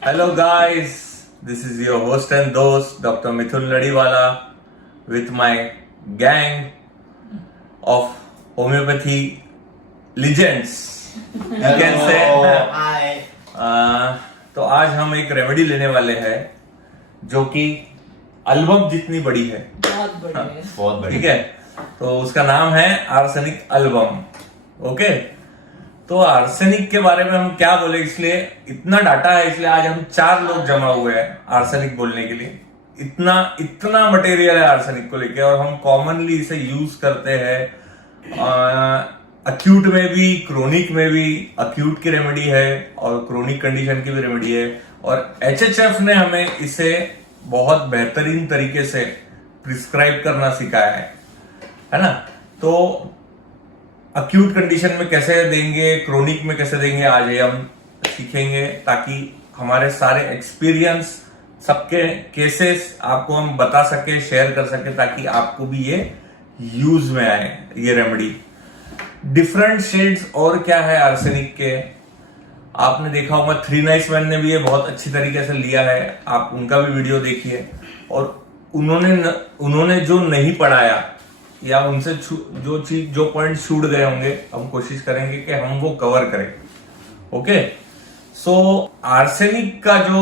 Hello guys, this is your host and host Dr. Mithun Ladiwala with my gang of homeopathy legends. You can say. Hi. तो आज हम एक remedy लेने वाले हैं जो कि एल्बम जितनी बड़ी है, बहुत बड़ी है, बहुत बड़ी। ठीक है। तो उसका नाम है आर्सेनिक एल्बम। ओके, तो आर्सेनिक के बारे में हम क्या बोले, इसलिए इतना डाटा है, इसलिए आज हम 4 लोग जमा हुए हैं आर्सेनिक बोलने के लिए। इतना मटेरियल है आर्सेनिक को लेके, और हम कॉमनली इसे यूज करते हैं अक्यूट में भी, क्रोनिक में भी। अक्यूट की रेमेडी है और क्रोनिक कंडीशन की भी रेमेडी है, और एचएचएफ ने हमें इसे बहुत बेहतरीन तरीके से प्रिस्क्राइब करना सिखाया है ना। तो अक्यूट कंडीशन में कैसे देंगे, क्रोनिक में कैसे देंगे, आज ये हम सीखेंगे, ताकि हमारे सारे एक्सपीरियंस, सबके केसेस आपको हम बता सके, शेयर कर सके, ताकि आपको भी ये यूज में आए ये रेमेडी। डिफरेंट शेड्स और क्या है आर्सेनिक के, आपने देखा होगा 3 Nice Men ने भी ये बहुत अच्छी तरीके से लिया है, आप उनका भी वीडियो देखिए। और उन्होंने जो नहीं पढ़ाया या उनसे जो पॉइंट छूट गए होंगे, हम कोशिश करेंगे कि हम वो कवर करें। ओके, सो आर्सेनिक का जो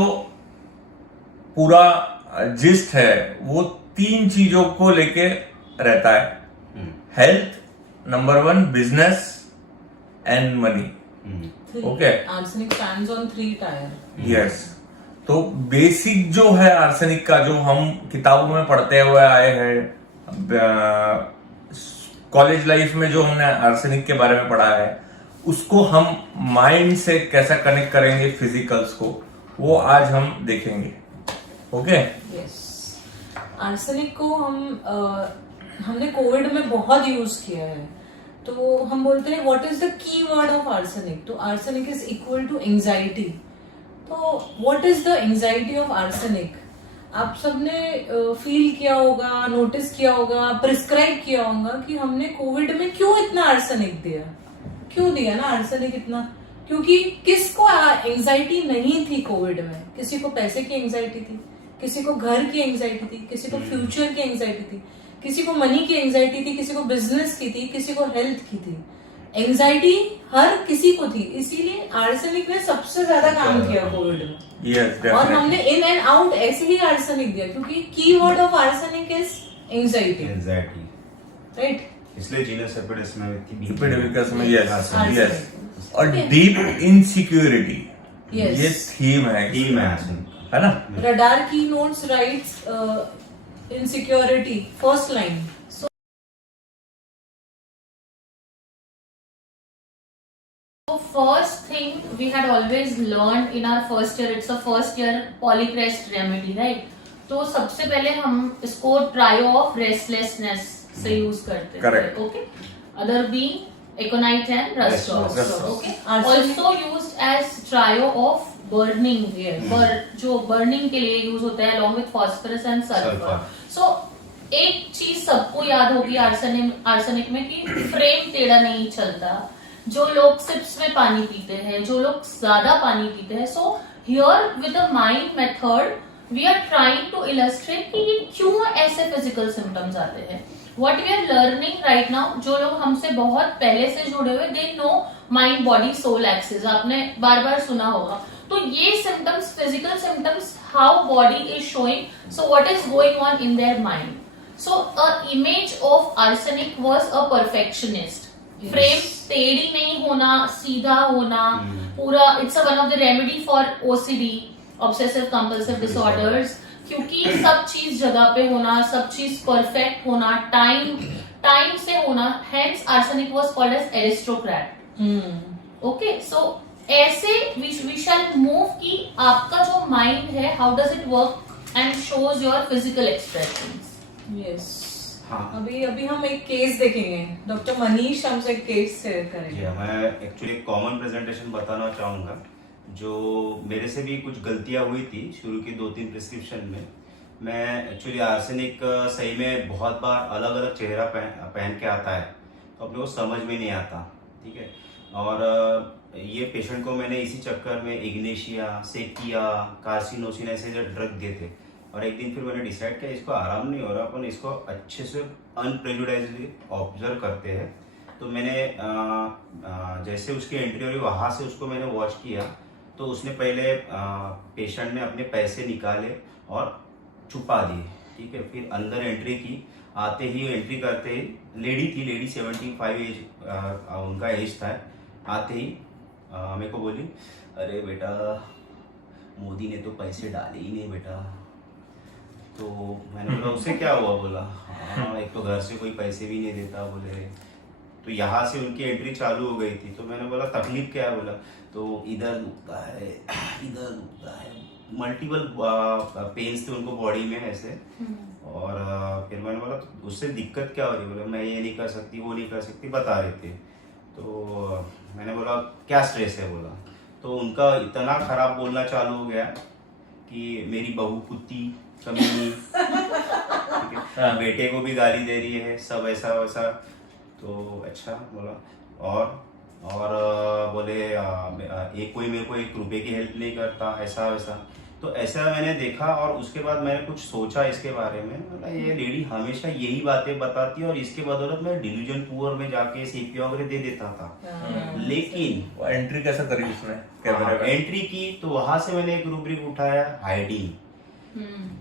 पूरा जिस्ट है वो 3 चीजों को लेके रहता है: health, number 1 business and money. Okay, arsenic stands on 3 tyre. Yes. तो बेसिक जो है आर्सेनिक का, जो हम किताबों में पढ़ते हुए आए हैं, कॉलेज लाइफ में जो हमने आर्सेनिक के बारे में पढ़ा है, उसको हम माइंड से कैसा कनेक्ट करेंगे फिजिकल्स को, वो आज हम देखेंगे। Okay, yes. आर्सेनिक को हमने कोविड में बहुत यूज किया है। तो हम बोलते हैं what is the key word of arsenic. तो arsenic is equal to anxiety. तो what is the anxiety of arsenic? आप सबने फील किया होगा, नोटिस किया होगा, प्रिस्क्राइब किया होगा कि हमने कोविड में क्यों इतना आर्सेनिक दिया। क्यों दिया ना आर्सेनिक इतना? क्योंकि किसको एंजाइटी नहीं थी कोविड में? किसी को पैसे की एंजाइटी थी, किसी को घर की एंजाइटी थी, किसी को फ्यूचर की एंजाइटी थी, किसी को मनी की एंजाइटी थी, किसी को बिजनेस की थी, किसी को हेल्थ की थी। एंजाइटी हर किसी को थी, इसीलिए आर्सेनिक ने सबसे ज्यादा काम किया कोविड में। yes, और हमने इन एंड आउट ऐसे ही आर्सेनिक दिया, क्योंकि की word of arsenic is anxiety, right? इसलिए जीनस एपिडेमिस में एपिडेमिकस में यस, और Okay. Deep insecurity, Yes. ये थीम है ना। रडार की notes rights insecurity first line. So first thing we had always learned in our first year, it's a first year polycrest remedy, right? तो सबसे पहले हम इसको ट्रायो ऑफ रेस्टलेसनेस से यूज करते हैं, Correct. Okay? Other being aconite and rhus tox, okay? Also used as trio of burning, जो burning के लिए यूज होता है along with phosphorus and sulfur. So एक चीज सबको याद होगी आर्सेनिक में कि फ्रेम टेढ़ा नहीं चलता। जो लोग सिप्स में पानी पीते हैं, जो लोग ज्यादा पानी पीते हैं, so here with the mind method we are trying to illustrate कि ये क्यों ऐसे फिजिकल सिम्टम्स आते हैं. What we are learning right now, जो लोग हमसे बहुत पहले से जुड़े हुए, they know mind body soul axis, आपने बार बार सुना होगा. तो ये symptoms, physical symptoms, how body is showing, so what is going on in their mind. So a image of arsenic was a perfectionist. Frame टेढ़ी नहीं होना, सीधा होना, पूरा. It's one of the remedy for OCD, obsessive compulsive disorders, क्योंकि सब चीज जगह पे होना, सब चीज परफेक्ट होना, टाइम से होना. Hence arsenic was called as aristocrat. Okay, so ऐसे वी शैल मूव कि आपका जो माइंड है, how does it work and shows your physical expressions. Yes. हाँ. अभी हम एक केस देखेंगे. डॉक्टर मनीष हमसे एक केस शेयर करेंगे. मैं एक्चुअली एक कॉमन प्रेजेंटेशन बताना चाहूंगा, जो मेरे से भी कुछ गलतियां हुई थी शुरू के 2-3 प्रिस्क्रिप्शन में. मैं एक्चुअली आर्सेनिक सही में बहुत बार अलग अलग चेहरा पहन के आता है, तो अपने को समझ में नहीं आता. ठीक है. और ये पेशेंट को मैंने इसी चक्कर में इग्नेशिया, सेकिया, कार्सिनोसिन ऐसे जो ड्रग दिए थे. और एक दिन फिर मैंने डिसाइड किया इसको आराम नहीं हो रहा, अपन इसको अच्छे से अनप्रेजुडाइजली ऑब्जर्व करते हैं. तो मैंने जैसे उसकी एंट्री हुई वहाँ से उसको मैंने वॉच किया, तो उसने पहले पेशेंट ने अपने पैसे निकाले और छुपा दिए. ठीक है. फिर अंदर एंट्री की. आते ही एंट्री करते ही लेडी 75 एज उनका एज था. आते ही मेरे को बोली, अरे बेटा मोदी ने तो पैसे डाले ही नहीं बेटा. तो मैंने बोला उससे क्या हुआ. बोला हाँ, एक तो घर से कोई पैसे भी नहीं देता. बोले तो यहाँ से उनकी एंट्री चालू हो गई थी. तो मैंने बोला तकलीफ क्या है. बोला तो इधर दुखता है, इधर दुखता है, मल्टीपल पेन्स थे उनको बॉडी में ऐसे. और फिर मैंने बोला तो उससे दिक्कत क्या हो रही. बोला मैं ये नहीं कर सकती, वो नहीं कर सकती, बता रहे थे. तो मैंने बोला क्या स्ट्रेस है. बोला तो उनका इतना खराब बोलना चालू हो गया कि मेरी बहू कुत्ती, कमीनी, ठीक है, बेटे को भी गाली दे रही है, सब ऐसा वैसा. तो अच्छा बोला. और बोले एक कोई मेरे को 1 रुपए की हेल्प नहीं करता, ऐसा वैसा. तो ऐसा मैंने देखा और उसके बाद मैंने कुछ सोचा इसके बारे में. मतलब ये लेडी हमेशा यही बातें बताती है और इसके बदौलत मैं डिल्यूजन पुअर में जाके सीपीओ वगैरह दे देता था. लेकिन एंट्री कैसे करी उसने कैमरे में? एंट्री की तो वहां से मैंने एक रूब्रिक उठाया, हाइडिंग.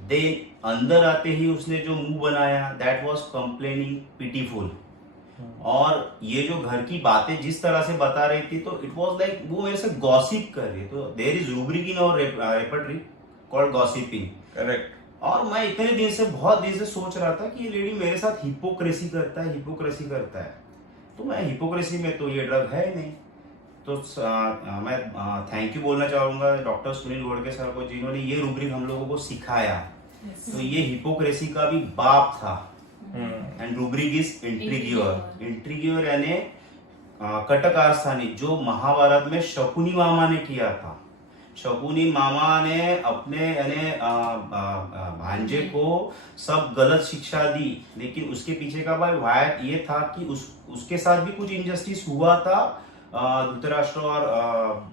दे अंदर आते ही उसने जो मुंह बनाया, दैट वाज कंप्लेनिंग, पिटीफुल. और ये जो घर की बातें जिस तरह से बता रही थी, तो इट वाज लाइक वो मेरे से गॉसिप कर रही है. तो there is rubric in our repertory called gossiping. Correct. और मैं इतने दिन से, बहुत दिन से सोच रहा था कि ये लेडी मेरे साथ हिपोक्रेसी करता है. तो मैं हिपोक्रेसी में तो ये ड्रग है नहीं. तो मैं थैंक यू बोलना चाहूंगा डॉक्टर सुनील गोड़के सर को, जिन्होंने ये रूब्रिक हम लोगों को सिखाया. तो ये हिपोक्रेसी का भी बाप था. एंड रूब्रिक इज इंट्रिग्योर यानी कटकारस्थानी, जो महाभारत में शकुनी मामा ने किया था. शकुनी मामा ने अपने यानी भांजे को सब गलत शिक्षा दी, लेकिन उसके पीछे का भाई वायट ये था कि उसके साथ भी कुछ इनजस्टिस हुआ था. धृतराष्ट्र और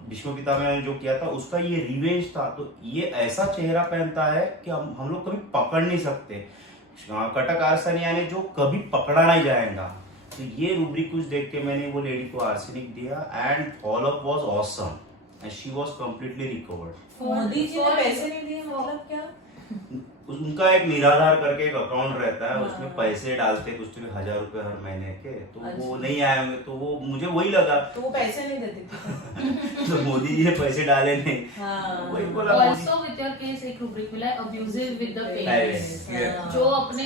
भीष्म पितामह ने जो किया था उसका ये रिवेंज था. तो ये ऐसा चेहरा पहनता है कि हम लोग कभी पकड़ नहीं सकते. कटकारस्थानी यानी जो कभी पकड़ा नहीं जाएगा. तो ये रूब्रिक कुछ देख के मैंने वो लेडी को आर्सेनिक दिया and follow up was awesome and she was completely recovered. Modi ji ने पैसे नहीं दिए मतलब क्या? उनका एक निराधार करके एक अकाउंट रहता है, उसमें पैसे डालते कुछ तो 1000 रुपए हर महीने के. तो वो नहीं आए होंगे, तो वो मुझे वही लगा. तो वो पैसे नहीं देते थे. तो मोदी जी ने पैसे डाले नहीं. वही बोला. ऑल्सो विद योर केस एक रूब्रिक मिला, अब्यूजिव विद द पेरेंट्स, जो अपने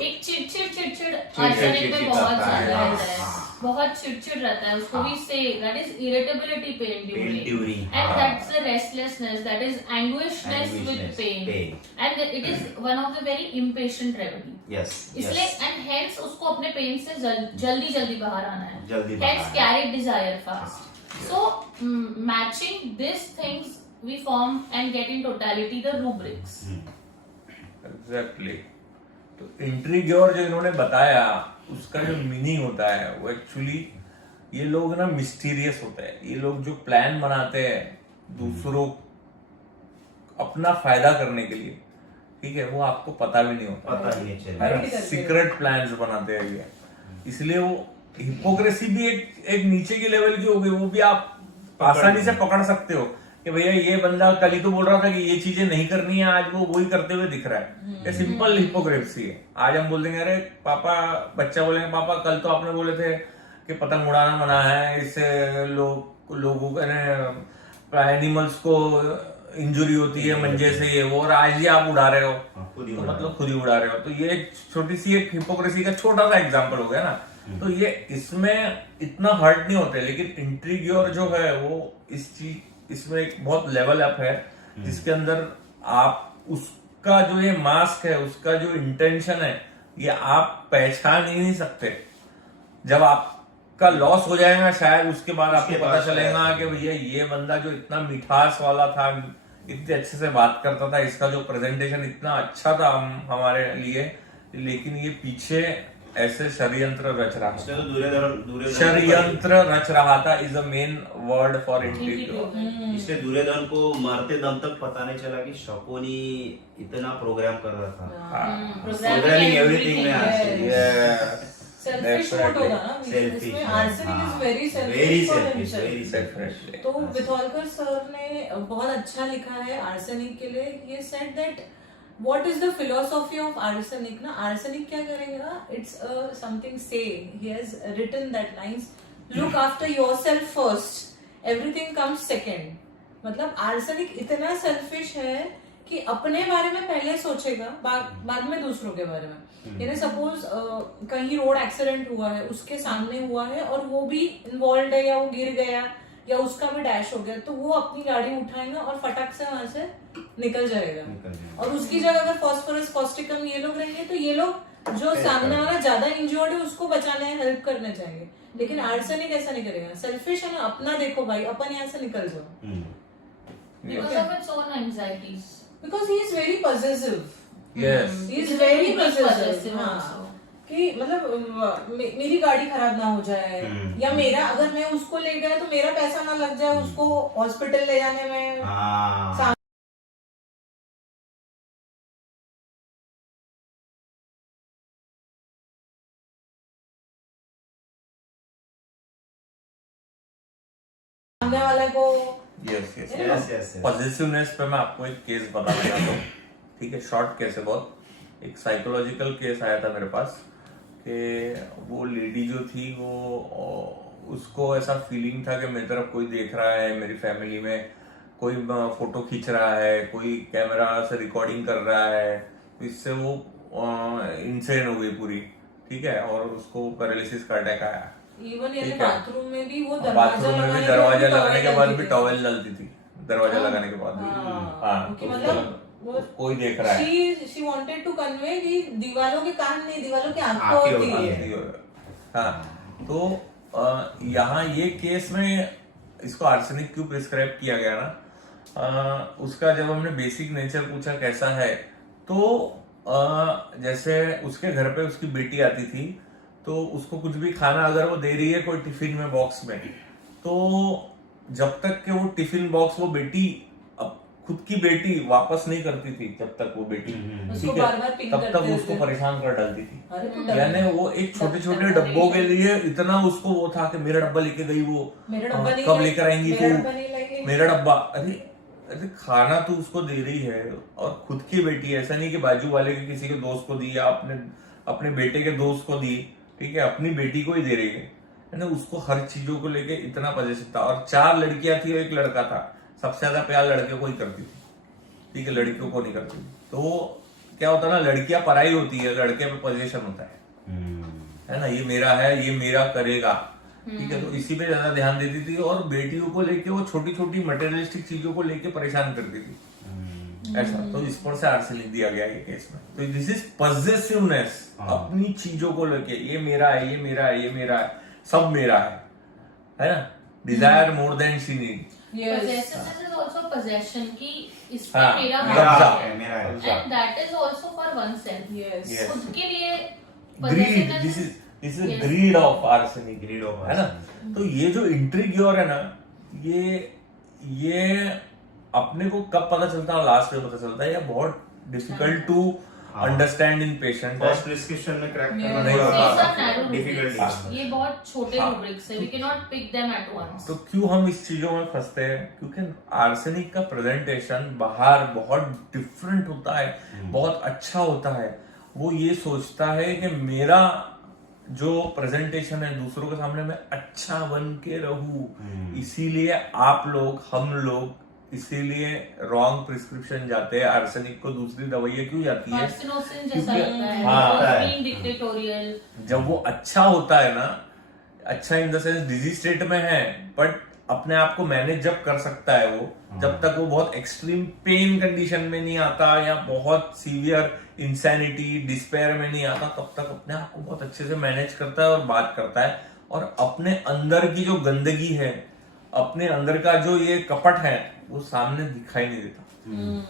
एक चिड़चिड़ आर्सेनिक में बहुत ज्यादा रहता है. बहुत चिड़चिड़ रहता है. उसको भी say that is irritability, pain during, and that's the restlessness, that is anguishness with pain, and it is one of the very impatient remedy. इसलिए एंड हेंस उसको अपने पेन से जल्दी बाहर आना है. Hence carry desire fast. So matching this things we form and get in totality the rubrics. Exactly. तो intriguer जो इन्होंने बताया, उसका जो मीनिंग होता है वो एक्चुअली ये लोग ना मिस्टीरियस होते हैं. ये लोग जो प्लान बनाते हैं दूसरों अपना फायदा करने के लिए, ठीक है, वो आपको पता भी नहीं होता, पता ही नहीं चलेगा। है ना, सीक्रेट प्लान्स बनाते हैं ये, इसलिए वो हिपोक्रेसी भी एक नीचे के लेवल की हो गई, वो भी आप आसानी से पकड़ सकते हो कि भैया ये बंदा कल ही तो बोल रहा था कि ये चीजें नहीं करनी है, आज वो वही करते हुए दिख रहा है। ये सिंपल हिपोक्रेसी है। आज हम बोल देंगे अरे पापा, बच्चा बोलेंगे पापा कल तो आपने बोले थे कि पतंग उड़ाना मना है, इससे लोगों को एनिमल्स को इंजुरी होती है मंजे से, ये वो, और आज ही आप उड़ा रहे हो, खुद ही तो उड़ा मतलब खुद ही उड़ा रहे हो। तो ये एक छोटी सी एक हिपोक्रेसी का छोटा सा एग्जांपल हो गया ना। तो ये इसमें इतना हर्ट नहीं होते, लेकिन इंट्रीग्योर जो है वो इसमें एक बहुत लेवल अप है, जिसके अंदर आप उसका जो ये मास्क है, उसका जो इंटेंशन है, ये आप पहचान ही नहीं सकते। जब आपका लॉस हो जाएगा शायद उसके बाद आपको पता चलेगा कि भैया ये बंदा जो इतना मिठास वाला था, इतने अच्छे से बात करता था, इसका जो प्रेजेंटेशन इतना अच्छा था हमारे लिए, लेकिन ये पीछे ऐसे षड्यंत्र रच रहा था। तो षड्यंत्र रच रहा था is a main word for intriguer. इसलिए दुर्योधन को मरते दम तक पता नहीं चला कि शकुनी इतना प्रोग्राम कर रहा था, प्रोग्रामिंग एवरीथिंग में आज सेल्फिश मोड होगा ना, इसमें arsenic is very selfish for himself. तो विथोलकर सर ने बहुत अच्छा लिखा है आर्सेनिक के लिए। ये said that what is the philosophy of arsenic ना, arsenic क्या करेगा, it's something say, he has written that lines, look after yourself first, everything comes second। मतलब arsenic इतना selfish है कि अपने बारे में पहले सोचेगा, बाद में दूसरों के बारे में। यानी सपोज कहीं रोड एक्सीडेंट हुआ है, उसके सामने हुआ है और वो भी इन्वॉल्व है, या वो गिर गया या उसका भी डैश हो गया, तो वो अपनी गाड़ी उठाएगा और फटक से वहां से निकल जाएगा। और उसकी जगह अगर फॉस्फोरस कॉस्टिकम ये लोग रहेंगे, तो ये लोग जो सामने वाला ज्यादा इंजर्ड है उसको बचाने हेल्प करने चाहिए। लेकिन आर्सेनिक ऐसा नहीं करेगा, सेल्फिश है ना, अपना देखो भाई, अपन यहाँ से निकल जाओ। Because of its own anxieties. Because he is very possessive. Yes. He is very possessive. Possessive हाँ। also. कि मतलब मेरी गाड़ी खराब ना हो जाए, या मेरा अगर मैं उसको ले गया तो मेरा पैसा ना लग जाए उसको हॉस्पिटल ले जाने में। सामने वाले को यस पॉजिटिवनेस पे मैं आपको एक केस बताना चाहता हूँ, ठीक है, शॉर्ट केस है बहुत। एक साइकोलॉजिकल केस आया था मेरे पास कि वो लेडी जो थी वो, उसको ऐसा फीलिंग था कि मेरी तरफ कोई देख रहा है, मेरी फैमिली में कोई फोटो खींच रहा है, कोई कैमरा से रिकॉर्डिंग कर रहा है, तो इससे वो इंसेन हो गई पूरी, ठीक है, और उसको पैरालिसिस का अटैक आया। इवन बाथरूम में भी वो बाथरूम में भी दरवाजा लगाने के बाद भी टॉवेल डालती थी, दरवाजा लगाने के बाद भी। हाँ, तो मतलब कोई देख रहा है। She wanted to convey कि दीवालों के कान नहीं, दीवालों की आंखें होती है। हाँ, तो यहाँ ये केस में इसको आर्सेनिक क्यों प्रिस्क्राइब किया गया ना, उसका जब हमने बेसिक नेचर पूछा कैसा है, तो जैसे उसके घर पे उसकी बेटी आती थी, तो उसको कुछ भी खाना अगर वो दे रही है कोई टिफिन में बॉक्स में, तो जब तक कि वो टिफिन बॉक्स वो बेटी खुद की बेटी वापस नहीं करती थी, जब तक वो बेटी, ठीक है, तब तक उसको परेशान कर डालती थी। यानी वो एक छोटे छोटे डब्बों के लिए इतना उसको वो था कि मेरा डब्बा लेके गई, वो कब लेकर आएंगी तू मेरा डब्बा। अरे खाना तू उसको दे रही है, और खुद की बेटी, ऐसा नहीं कि बाजू वाले के किसी के दोस्त को दी या अपने बेटे के दोस्त को दी, ठीक है, अपनी बेटी को ही दे रही है ना। उसको हर चीजों को लेके इतना पॉजिटिव था। और 4 लड़कियां थी और 1 लड़का था, सबसे ज्यादा प्यार लड़के को ही करती थी, ठीक है, लड़कियों को नहीं करती। तो क्या होता है ना, लड़कियां पराई होती है, लड़के पे पोजीशन होता है ना, ये मेरा है, ये मेरा करेगा, ठीक है, तो इसी पे ज्यादा ध्यान देती थी। और बेटियों को लेके वो छोटी छोटी मटेरियलिस्टिक चीजों को लेके परेशान करती थी, ऐसा। तो इस पर से आर्सेनिक दिया गया ये केस में। तो दिस इज पॉजिटिवनेस, अपनी चीजों को लेके, ये मेरा है, ये मेरा है, ये मेरा है, सब मेरा है ना। Desire more than she need. Possessiveness is also possession की इसमें हाँ, मेरा मेरा है, and that is also for oneself। Yes। खुद के लिए greed, this is greed of arsenic, greed of है ना। तो ये जो इंट्रीग्योर है ना, ये अपने को कब पता चलता है, लास्ट में पता चलता है, या बहुत difficult to understand in patient. First prescription में क्रैक करना नहीं थोड़ा डिफिकल्ट। ये बहुत छोटे रूब्रिक्स है, we can not pick them at once. तो क्यों हम इस चीजों में फंसते हैं? क्योंकि आर्सेनिक का प्रेजेंटेशन बाहर बहुत डिफरेंट होता है, बहुत अच्छा होता है। वो ये सोचता है कि मेरा जो प्रेजेंटेशन है दूसरों के सामने मैं अच्छा बन के रहूं, इसीलिए आप लोग, हम लोग इसीलिए रॉन्ग प्रिस्क्रिप्शन जाते हैं। आर्सेनिक को दूसरी दवाइयां क्यों जाती है? कार्सिनोसिन जैसा क्योंकि- लगता है, हाँ, बीइंग डिक्टेटोरियल। जब वो अच्छा होता है ना, अच्छा in the sense disease state में है, बट अपने आप को मैनेज जब कर सकता है वो, जब तक वो बहुत एक्सट्रीम पेन कंडीशन में नहीं आता या बहुत सीवियर इंसैनिटी डिस्पेयर में नहीं आता, तब तक अपने आप को बहुत अच्छे से मैनेज करता है और बात करता है। और अपने अंदर की जो गंदगी है, अपने अंदर का जो ये कपट है, वो सामने दिखाई नहीं देता।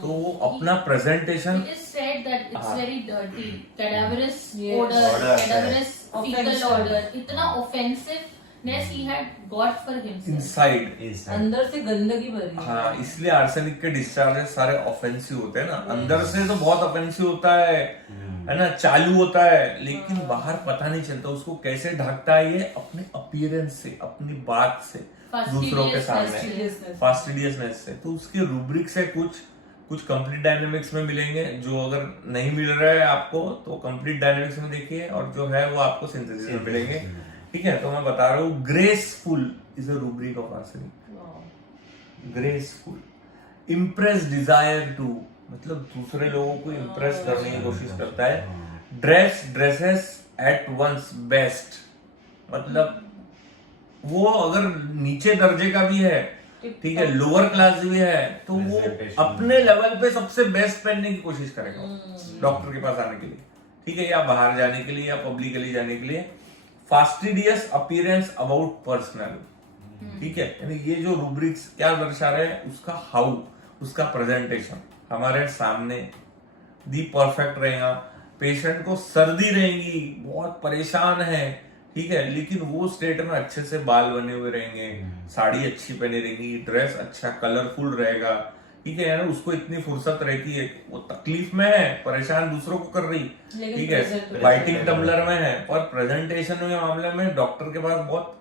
तो वो अपना presentation, It is said that it's very dirty, cadaverous Yes. odor, Odor, cadaverous fecal Offensive. odor, इतना offensiveness he had got for himself. Inside, अंदर से गंदगी भरी है। हाँ, इसलिए आर्सेनिक के डिस्चार्जेस सारे ऑफेंसिव होते हैं ना। अंदर से तो बहुत ऑफेंसिव होता है ना, चालू होता है, लेकिन बाहर पता नहीं चलता। उसको कैसे ढकता है ये? अपने अपीयरेंस से, अपनी बात से, दूसरों के सामने, फास्टिडियसनेस से। तो उसके रूब्रिक्स है कुछ कंप्लीट डायनेमिक्स में मिलेंगे, जो अगर नहीं मिल रहा है आपको तो कंप्लीट डायनेमिक्स में देखिए, और जो है वो आपको सिंथेसिस में मिलेंगे। ठीक है, तो मैं बता रहा हूँ, graceful is a rubric of arsenic. Graceful, impress desire to, मतलब दूसरे लोगों को इम्प्रेस करने की कोशिश करता है। ड्रेसेस एट वंस बेस्ट, मतलब वो अगर नीचे दर्जे का भी है, ठीक है, लोअर क्लास भी है, तो वो अपने लेवल पे सबसे बेस्ट पहनने की कोशिश करेगा डॉक्टर के पास आने के लिए, ठीक है, या बाहर जाने के लिए या पब्लिकली जाने के लिए। फास्टिडियस अपीयरेंस अबाउट पर्सनल, ठीक है, यानी ये जो रूब्रिक्स क्या दर्शा रहे हैं, उसका हाउ, उसका प्रेजेंटेशन हमारे सामने दी परफेक्ट रहेगा। पेशेंट को सर्दी रहेगी, बहुत परेशान है, ठीक है, लेकिन वो स्टेट में अच्छे से बाल बने हुए रहेंगे, साड़ी अच्छी पहनी रहेगी, ड्रेस अच्छा कलरफुल रहेगा, ठीक है, यानी उसको इतनी फुर्सत रहती है, वो तकलीफ में है, परेशान दूसरों को कर रही, ठीक है, बाइटिंग टम्बलर में है, पर प्रेजेंटेशन के मामले में डॉक्टर के पास बहुत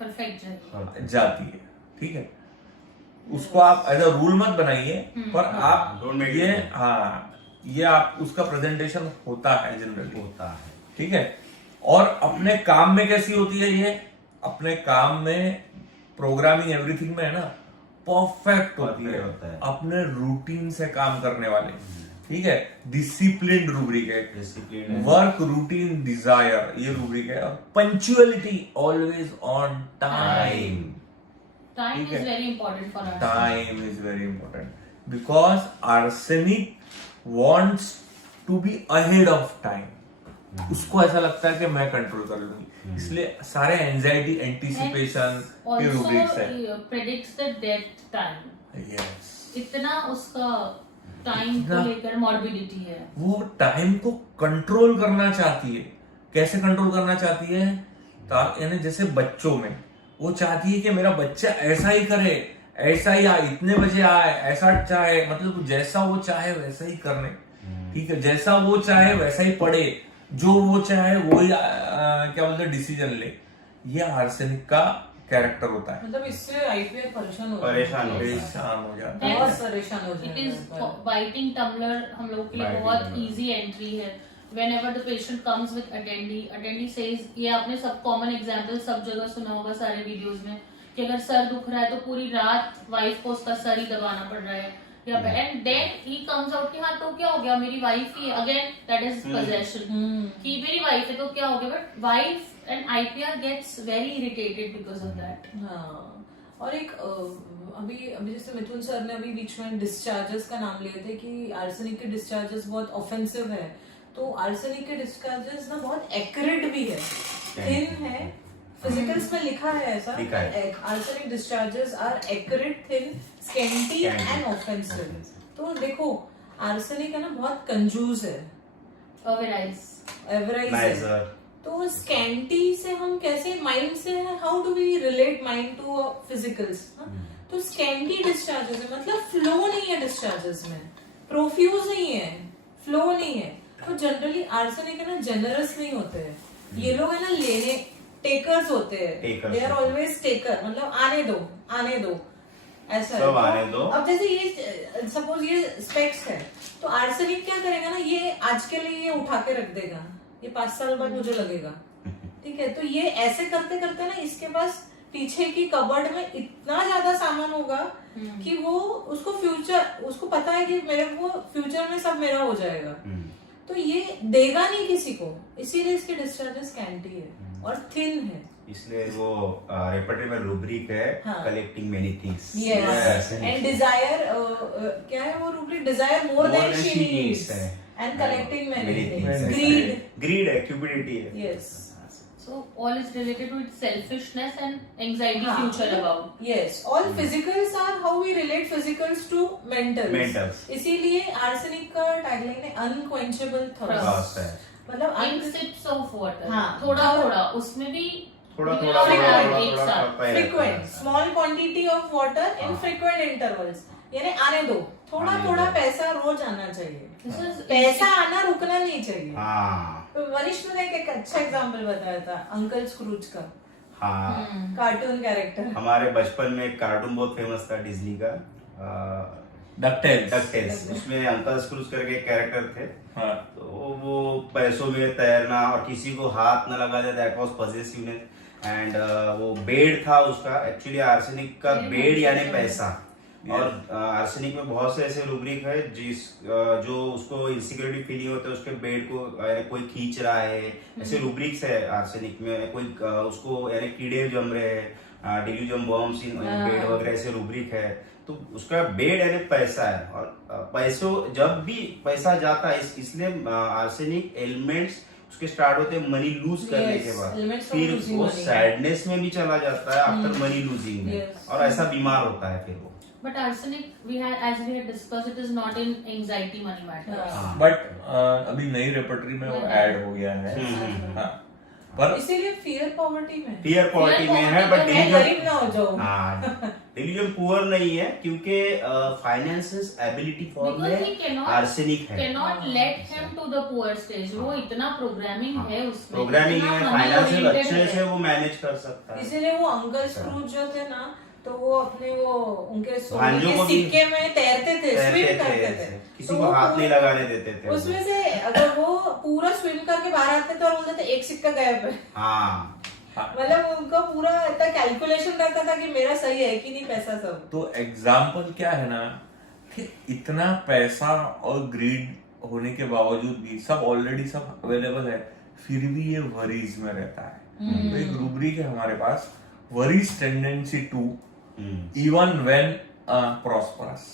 परफेक्ट जाती है। ठीक है, उसको आप एज अ रूल मत बनाइए, पर आप ये, हाँ, ये आप उसका प्रेजेंटेशन होता है जनरली, होता है, ठीक है। और अपने काम में कैसी होती है ये? अपने काम में प्रोग्रामिंग एवरीथिंग में है ना, परफेक्ट होती है, अपने रूटीन से काम करने वाले, ठीक है, डिसिप्लिन्ड रूब्रिक है, वर्क रूटीन डिजायर ये रूब्रिक है, और punctuality always on time. Time is very important for us. Time is very important because arsenic wants to be ahead of time. उसको ऐसा लगता है कि मैं कंट्रोल कर लूंगी, इसलिए सारे एंजाइटी एंटीसिपेशन के रूब्रिक्स है। Predicts the death time. Yes, इतना उसका टाइम को लेकर मॉर्बिडिटी है। वो टाइम को कंट्रोल करना चाहती है। कैसे कंट्रोल करना चाहती है? यानी जैसे बच्चों में वो चाहती है कि मेरा बच्चा ऐसा ही करे, ऐसा ही आए, इतने बजे आए, ऐसा चाहे, मतलब जैसा वो चाहे वैसा ही करने, ठीक है, जैसा वो चाहे वैसा ही पढ़े, जो वो चाहे वो ही क्या बोलते डिसीजन ले। ये आर्सेनिक का कैरेक्टर होता है। मतलब इससे आईपीआर परेशान हो परेशान जाता है, बहुत परेशान हो इट इज जाता है। बाइटिंग टम्बलर हम लोग के लिए Biting बहुत tumbler. इजी एंट्री है। Whenever the patient comes with attendee says, ये आपने सब कॉमन एग्जांपल सब जगह सुना होगा सारे वीडियोस में, कि अगर सर दुख रहा है तो पूरी रात वाइफ को उसका सर ही दबाना पड़ रहा है, या and then he comes out कि हाँ तो क्या हो गया, मेरी वाइफ ही, अगेन दैट इज पोजेशन, कि मेरी वाइफ है तो क्या हो गया, but wife and IPR gets very irritated because of that. हाँ, और एक अभी जैसे मिथुन सर ने अभी बीच में डिस्चार्जेस का नाम लिए थे कि आर्सेनिक के डिस्चार्जेस बहुत ऑफेंसिव है, तो आर्सेनिक के डिस्चार्जेस ना बहुत एक्यूरेट भी है, थिन है, फिजिकल्स में लिखा है ऐसा, arsenic discharges are accurate, thin, scanty and offensive. तो देखो आर्सेनिक है ना बहुत कंजूस है, एवराइज है, तो स्कैंटी से हम कैसे माइंड से, how do we relate mind to physicals? तो तो स्कैंटी डिस्चार्जेस है, मतलब फ्लो नहीं है डिस्चार्जेस में, प्रोफ्यूज नहीं है, फ्लो नहीं है। तो जनरली आर्सेनिक है ना जेनरस नहीं होते हैं, ये लोग है ना लेने टेकर्स होते हैं, दे आर ऑलवेज टेकर, मतलब आने दो ऐसा सब है। आने दो। अब जैसे ये सपोज ये स्पेक्स है, तो आर्सेनिक क्या करेगा ना, ये आज के लिए ये उठा के रख देगा, ये 5 साल बाद मुझे लगेगा, ठीक है। तो ये ऐसे करते करते ना इसके पास पीछे की कबर्ड में इतना ज्यादा सामान होगा कि वो उसको पता है कि मेरे को फ्यूचर में सब मेरा हो जाएगा, तो ये देगा नहीं किसी को, इसीलिए इसके डिस्चार्जेस कैंटी है और थिन है। इसलिए वो रेपर्टरी में रूब्रिक है, collecting many things. Yes, and desire क्या है वो rubric, desire more than she needs and collecting many things, greed है, क्यूपिडिटी है। Yes, so all is related to its selfishness and anxiety future about. Yes, all physicals are how we relate physicals to mentals. इसीलिए arsenic का tagline है अनक्वेंचेबल thirst, मतलब in sips of water. थोड़ा उसमें भी थोड़ा एक साथ frequent small quantity of water in frequent intervals, यानी आने दो, थोड़ा पैसा रोज आना चाहिए, पैसा आना रुकना नहीं चाहिए। तो मनीष ने एक अच्छा एग्जांपल बताया था अंकल स्क्रूज का, कार्टून कैरेक्टर। हमारे बचपन में एक कार्टून बहुत फेमस था डिज्नी का, डकटेल्स। उसमें अंकल स्क्रूज करके एक कैरेक्टर थे। तो वो पैसों में तैरना और किसी को हाथ न लगा दे, दैट वाज पॉसेसिवनेस। एंड वो बेड था उसका, एक्चुअली आर्सेनिक का बेड यानी पैसा। और आर्सेनिक में बहुत से ऐसे रूब्रिक है जो उसको इनसिक्योरिटी फीलिंग होता है, उसके बेड को कोई खींच रहा है, ऐसे रूब्रिक्स है आर्सेनिक में। कोई उसको यानी कीड़े जम रहे हैं, डिल्यूजम बॉम्ब्स इन बेड वगैरह, ऐसे रूब्रिक है। तो उसका बेड यानी पैसा है, और पैसों जब भी पैसा जाता है इसलिए आर्सेनिक एलिमेंट्स उसके स्टार्ट होते हैं मनी लूज करने के बाद, फिर वो सैडनेस में भी चला जाता है आफ्टर मनी लूजिंग में, और ऐसा बीमार होता है फिर वो। But arsenic, as we had discussed, it is not in anxiety money matters. But अभी नई रेपर्टरी में वो ऐड हो गया है। पर इसीलिए फियर पॉवर्टी में है, बट गरीब ना हो जाओ। डिल्यूजन पुअर नहीं है, क्योंकि फाइनेंशियल एबिलिटी फॉर में आर्सेनिक है। Cannot let him to the poor stage. वो इतना प्रोग्रामिंग है उसमें, प्रोग्रामिंग है, फाइनेंशियल अच्छे से वो मैनेज कर सकता है। इसीलिए वो अंकल स्क्रूज जो थे ना, तो वो अपने उनके सोने के सिक्के में तैरते थे, स्विम करते थे, किसी को हाथ नहीं लगाने देते थे। उसमें से अगर वो पूरा स्विम करके बाहर आते थे और बोलते थे एक सिक्का गायब है। मतलब उनका पूरा इतना कैलकुलेशन रहता था कि मेरा सही है कि नहीं पैसा सब। तो एग्जाम्पल क्या है ना, कि इतना पैसा और ग्रीड होने के बावजूद भी सब ऑलरेडी सब अवेलेबल है, फिर भी ये वरीज में रहता है। तो एक रूब्रिक है हमारे पास, worries tendency to even when prosperous.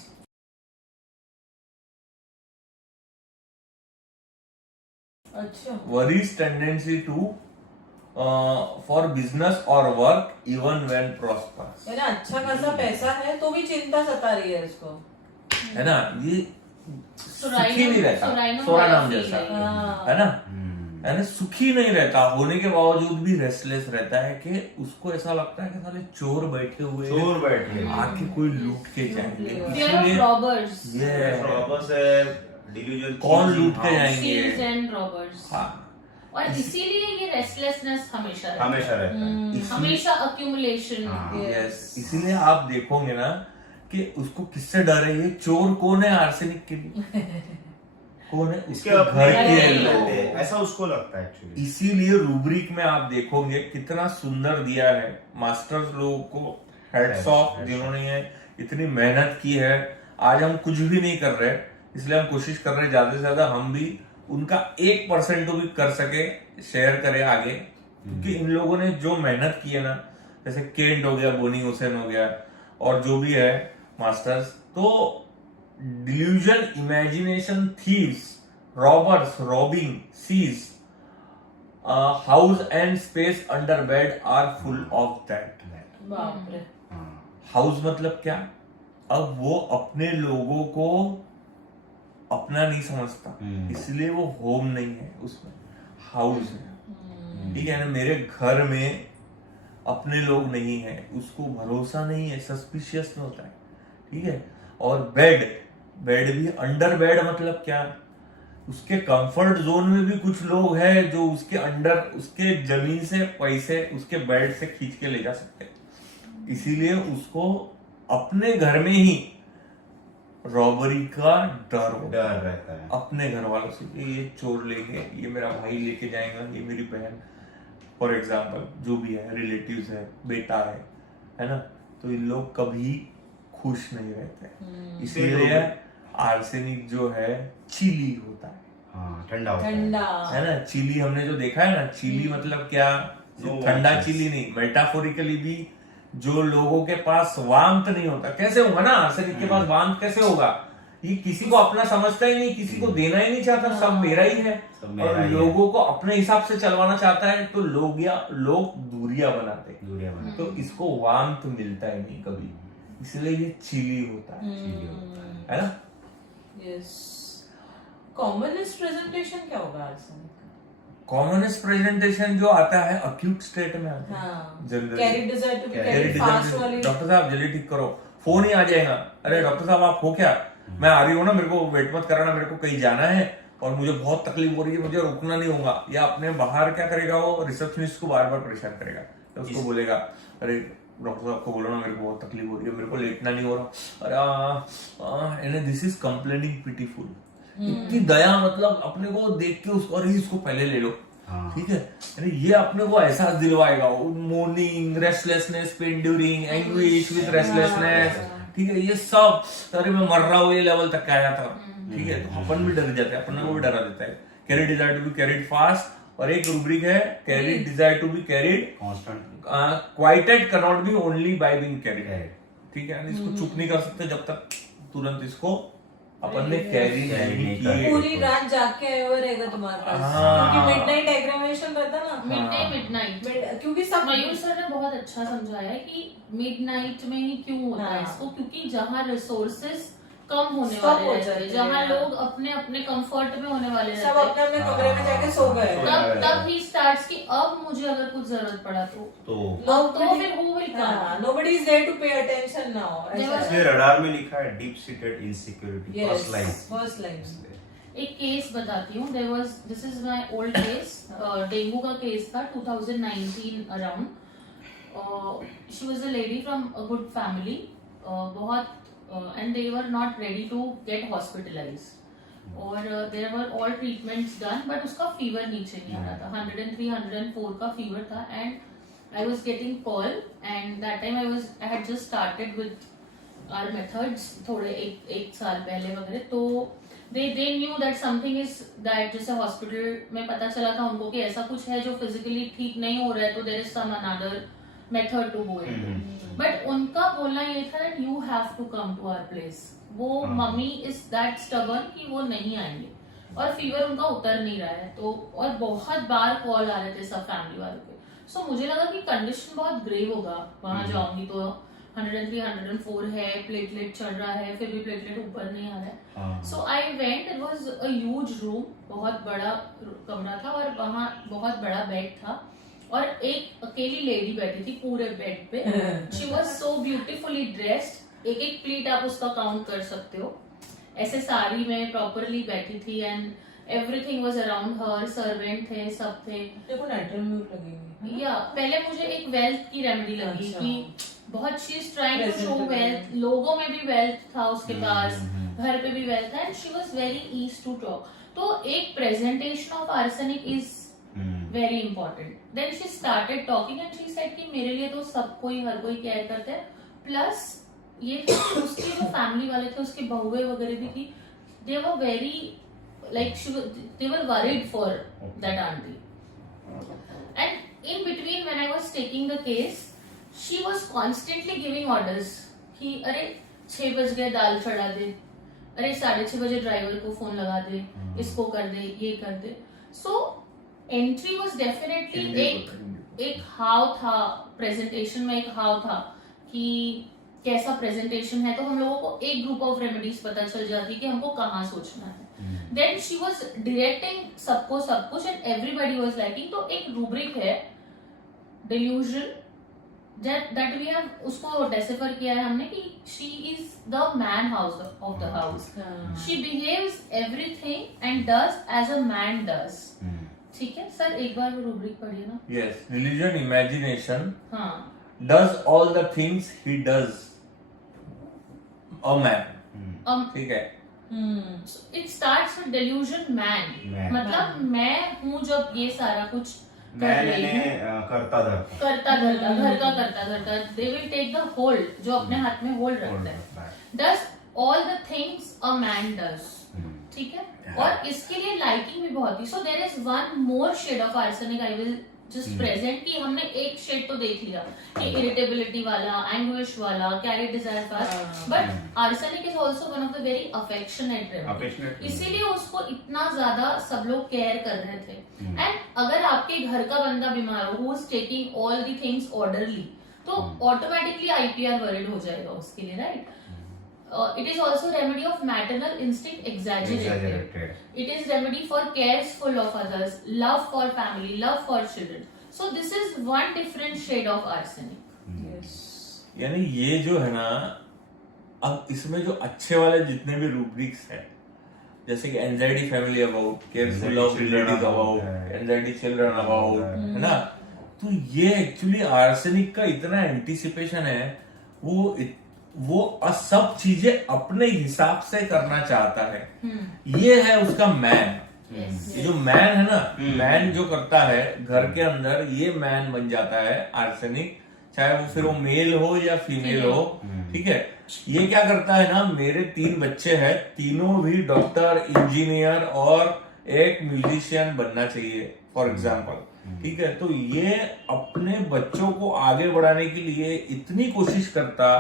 अच्छा, Worries tendency to for business or work even when prosperous. यानी अच्छा खासा पैसा है तो भी चिंता सता रही है इसको, है ना, ये सुखी नहीं रहता, सोरा नाम जैसा है ना, यानी सुखी नहीं रहता, होने के बावजूद भी रेस्टलेस रहता है, कि उसको ऐसा लगता है कि साले चोर बैठे आके कोई लूट के जाएंगे, इसलिए रॉबर्स, कौन लूट के जाएंगे, एंड रॉबर्स। और इसीलिए ये रेस्टलेसनेस हमेशा रहता है, हमेशा अक्यूमुलेशन। यस, इसीलिए आप देखोगे ना कि उसको किससे डर है, ये चोर कौन है आर्सेनिक के लिए, कौन है, उसके घर के लोग, ऐसा उसको लगता है एक्चुअली। इसीलिए रूब्रिक में आप देखोगे कितना सुंदर दिया है, मास्टर्स लोगों को हेड्स ऑफ, जिन्होंने ये इतनी मेहनत की है। आज हम कुछ भी नहीं कर रहे, इसलिए हम कोशिश कर रहे हैं ज्यादा से ज्यादा हम भी उनका 1% भी कर सके, शेयर करें आगे, क्योंकि इन लोगों ने जो मेहनत की है ना, जैसे केंट हो गया, बोनी हुसैन हो गया, और जो भी है मास्टर्स, तो delusion, imagination, thieves, robbers, robbing, seize, house and space under bed are full of that. बाप रे। हाउस मतलब क्या, अब वो अपने लोगों को अपना नहीं समझता, इसलिए वो होम नहीं है, उसमें हाउस है, ठीक है ना। मेरे घर में अपने लोग नहीं है, उसको भरोसा नहीं है, सस्पिशियस में होता है, ठीक है। और बेड भी अंडर बेड मतलब क्या, उसके कंफर्ट जोन में भी कुछ लोग हैं जो उसके अंडर, उसके जमीन से पैसे उसके बेड से खींच के ले जा सकते हैं। इसीलिए उसको अपने घर में ही रॉबरी का डर रहता है अपने घर वालों से, ये चोर लेंगे, ये मेरा भाई लेके जाएगा, ये मेरी बहन, फॉर एग्जाम्पल जो भी है, रिलेटिव्स है, बेटा है ना, तो इन लोग कभी खुश नहीं रहते। इसीलिए आर्सेनिक जो है चिली होता है, हाँ, ठंडा होता ठंडा है ना। चिली हमने जो देखा है ना, चिली मतलब क्या, No ठंडा warmth. चिली नहीं, मेटाफोरिकली भी जो लोगों के पास वार्मथ नहीं होता, कैसे होगा ना, आर्सेनिक के पास वार्मथ कैसे होगा, ये किसी को अपना समझता ही नहीं, किसी को देना ही नहीं चाहता, सब मेरा ही है, सब मेरा और ही है। लोगों को अपने हिसाब से चलवाना चाहता है, तो लोग दूरियां बनाते हैं, दूरियां बना तो इसको वार्मथ मिलता ही नहीं कभी, इसलिए ये चिली होता है ना। यस। कॉमनेस्ट प्रेजेंटेशन क्या होगा आर्सेनिक? कॉमनेस्ट प्रेजेंटेशन जो आता है अक्यूट स्टेट में आता है हाँ, generally, carry desire to be Carry carry fast वाली। डॉक्टर साहब जल्दी ठीक करो, फोन ही आ जाएगा, अरे डॉक्टर साहब आप हो क्या, मैं आ रही हूँ ना, मेरे को वेट मत कराना, मेरे को कहीं जाना है और मुझे बहुत तकलीफ हो रही है, मुझे रुकना नहीं होगा। या अपने बाहर क्या करेगा, वो रिसेप्शनिस्ट को बार बार परेशान करेगा, तो उसको बोलेगा अरे डॉक्टर साहब को बोलो ना, मेरे को बहुत तकलीफ हो रही है, मेरे को लेटना नहीं हो रहा, अरे दिस इज कंप्लेनिंग पिटीफुल। इतनी दया, मतलब अपने को देख के उसको, अरे इसको पहले ले लो, हाँ। ठीक है, अरे ये अपने को एहसास दिलवाएगा, morning, restlessness, pain during, anguish with restlessness, ठीक है, ये सब, अरे मैं मर रहा हूँ, ये लेवल तक आया था, ठीक है, तो अपन भी डर जाते हैं, अपन को भी डरा देता है। Carry desire to be carried fast, और एक रूब्रिक है carry desire to be carried constant quieted cannot be only by being carried, Carried. ठीक है, इसको चुप नहीं कर सकते जब तक तुरंत इसको अपन ने कैरी नहीं किए। पूरी रात जाग के आया हुआ रहेगा तुम्हारे पास, हाँ। क्योंकि मिडनाइट एग्जामिनेशन रहता ना, मिडनाइट, क्योंकि सब मयूर सर ने बहुत अच्छा समझाया कि मिडनाइट में ही क्यों होता है हाँ। इसको, क्योंकि जहाँ रिसोर्सेस कम होने सब वाले हो रहते जाते हैं, जहाँ हैं। लोग अपने अपने कंफर्ट में होने वाले सब रहते अपने अपने कमरे में जाके सो गए। तब ही स्टार्ट्स कि अब मुझे अगर कुछ जरूरत पड़ा तो फिर who will come? nobody is there to pay attention now. इसलिए रडार में लिखा है deep seated insecurity, first line. First line. एक केस बताती हूँ, this is my old case, dengue का केस था 2019 around. She was a lady from a good family, बहुत and they were not ready to get hospitalized, और there were all treatments done, but उसका fever नीचे नहीं आ रहा था, 103 104 का फीवर था, and I was getting call, and that time I had just started with our methods थोड़े एक साल पहले वगैरह, तो they knew that something is that, जैसे हॉस्पिटल में पता चला था उनको कि ऐसा कुछ है जो फिजिकली ठीक नहीं हो रहा है, तो there is some another method to go into, but उनका बोलना ये था that you have to come to our place, वो मम्मी is that stubborn कि वो नहीं आएंगे, और फीवर उनका उतर नहीं रहा है, तो और बहुत बार कॉल आ रहे थे सब फैमिली वालों के, सो मुझे लगा कि कंडीशन बहुत ग्रेव होगा, वहां जाऊंगी तो 103 104 है, प्लेटलेट चढ़ रहा है, फिर भी प्लेटलेट ऊपर नहीं आ रहा है, so I went, it was a huge room, बहुत बड़ा कमरा था, और वहाँ बहुत बड़ा बेड था, और एक अकेली लेडी बैठी थी पूरे बेड पे, she was so beautifully dressed, एक एक प्लीट आप उसका काउंट कर सकते हो, ऐसे साड़ी में प्रॉपरली बैठी थी, and everything was around her, servant थे, सब थे। देखो नेचुरल म्यूट लगेगी, या पहले मुझे एक वेल्थ की रेमेडी लगी अच्छा। कि बहुत she is trying to show wealth, लोगों में भी वेल्थ था उसके पास, घर पे भी वेल्थ था, and she was very easy to talk, तो एक presentation of arsenic is very important. Then she started talking and she said कि मेरे लिए तो सब कोई, हर कोई केयर करता है, प्लस ये उसके जो फैमिली वाले थे, उसके बहुएं वगैरह भी थी, they were very like they were worried for that auntie, and in between when I was taking the case, she was constantly giving orders कि अरे 6 बज गए दाल चढ़ा दे, अरे 6:30 बजे ड्राइवर को फोन लगा दे, इसको कर दे, ये कर दे, so entry was definitely एक हाव था, प्रेजेंटेशन में एक हाव था कि कैसा प्रेजेंटेशन है, तो हम लोगों को एक ग्रुप ऑफ रेमेडीज पता चल जाती कि हमको कहाँ सोचना है। देन शी वाज डायरेक्टिंग सबको सब कुछ, एंड एवरीबॉडी वाज लाइकिंग, तो एक रूब्रिक है डिल्यूजन, that we have उसको डेसिफर किया है हमने कि she is the man house of the house. She behaves everything and does as a man does. ठीक है सर, एक बार वो रूब्रिक पढ़िए ना. Yes, religion, imagination हाँ. does all the things he does a man. ठीक है. It starts with delusion man. मतलब मैं हूँ जब ये सारा कुछ करता धरता घर का करता धरता. They will take the hold, जो अपने हाथ में होल्ड रखता है. Does all the things a man does. ठीक है. और इसके लिए लाइकिंग भी बहुत थी. So there is one more shade of arsenic I will just present कि हमने एक शेड तो देख लिया कि इरिटेबिलिटी वाला, एंग्विश वाला, carry desire fast, but arsenic is also one of the very affectionate remedy. इसीलिए उसको इतना ज्यादा सब लोग केयर कर रहे थे. एंड अगर आपके घर का बंदा बीमार हो, who is taking all the things orderly, तो ऑटोमेटिकली आईपीआर वरिड हो जाएगा उसके लिए, right? It is also remedy of maternal instinct exaggerated. It is remedy for caresful of others, love for family, love for children. So this is one different shade of arsenic. Yes. यानी ये जो है ना, अब इसमें जो अच्छे वाले जितने भी रूब्रिक्स हैं, जैसे कि anxiety family about, careful of relatives about, anxiety children about, है ना, तो ये एक्चुअली आर्सेनिक का इतना एंटीसिपेशन है, वो सब चीजें अपने हिसाब से करना चाहता है. ये है उसका मैन. ये जो मैन है ना, मैन जो करता है घर के अंदर, ये मैन बन जाता है आर्सेनिक, चाहे वो फिर वो मेल हो या फीमेल हो. ठीक है. ये क्या करता है ना, मेरे 3 बच्चे हैं, तीनों भी डॉक्टर, इंजीनियर और एक म्यूजिशियन बनना चाहिए फॉर एग्जाम्पल. ठीक है. तो ये अपने बच्चों को आगे बढ़ाने के लिए इतनी कोशिश करता,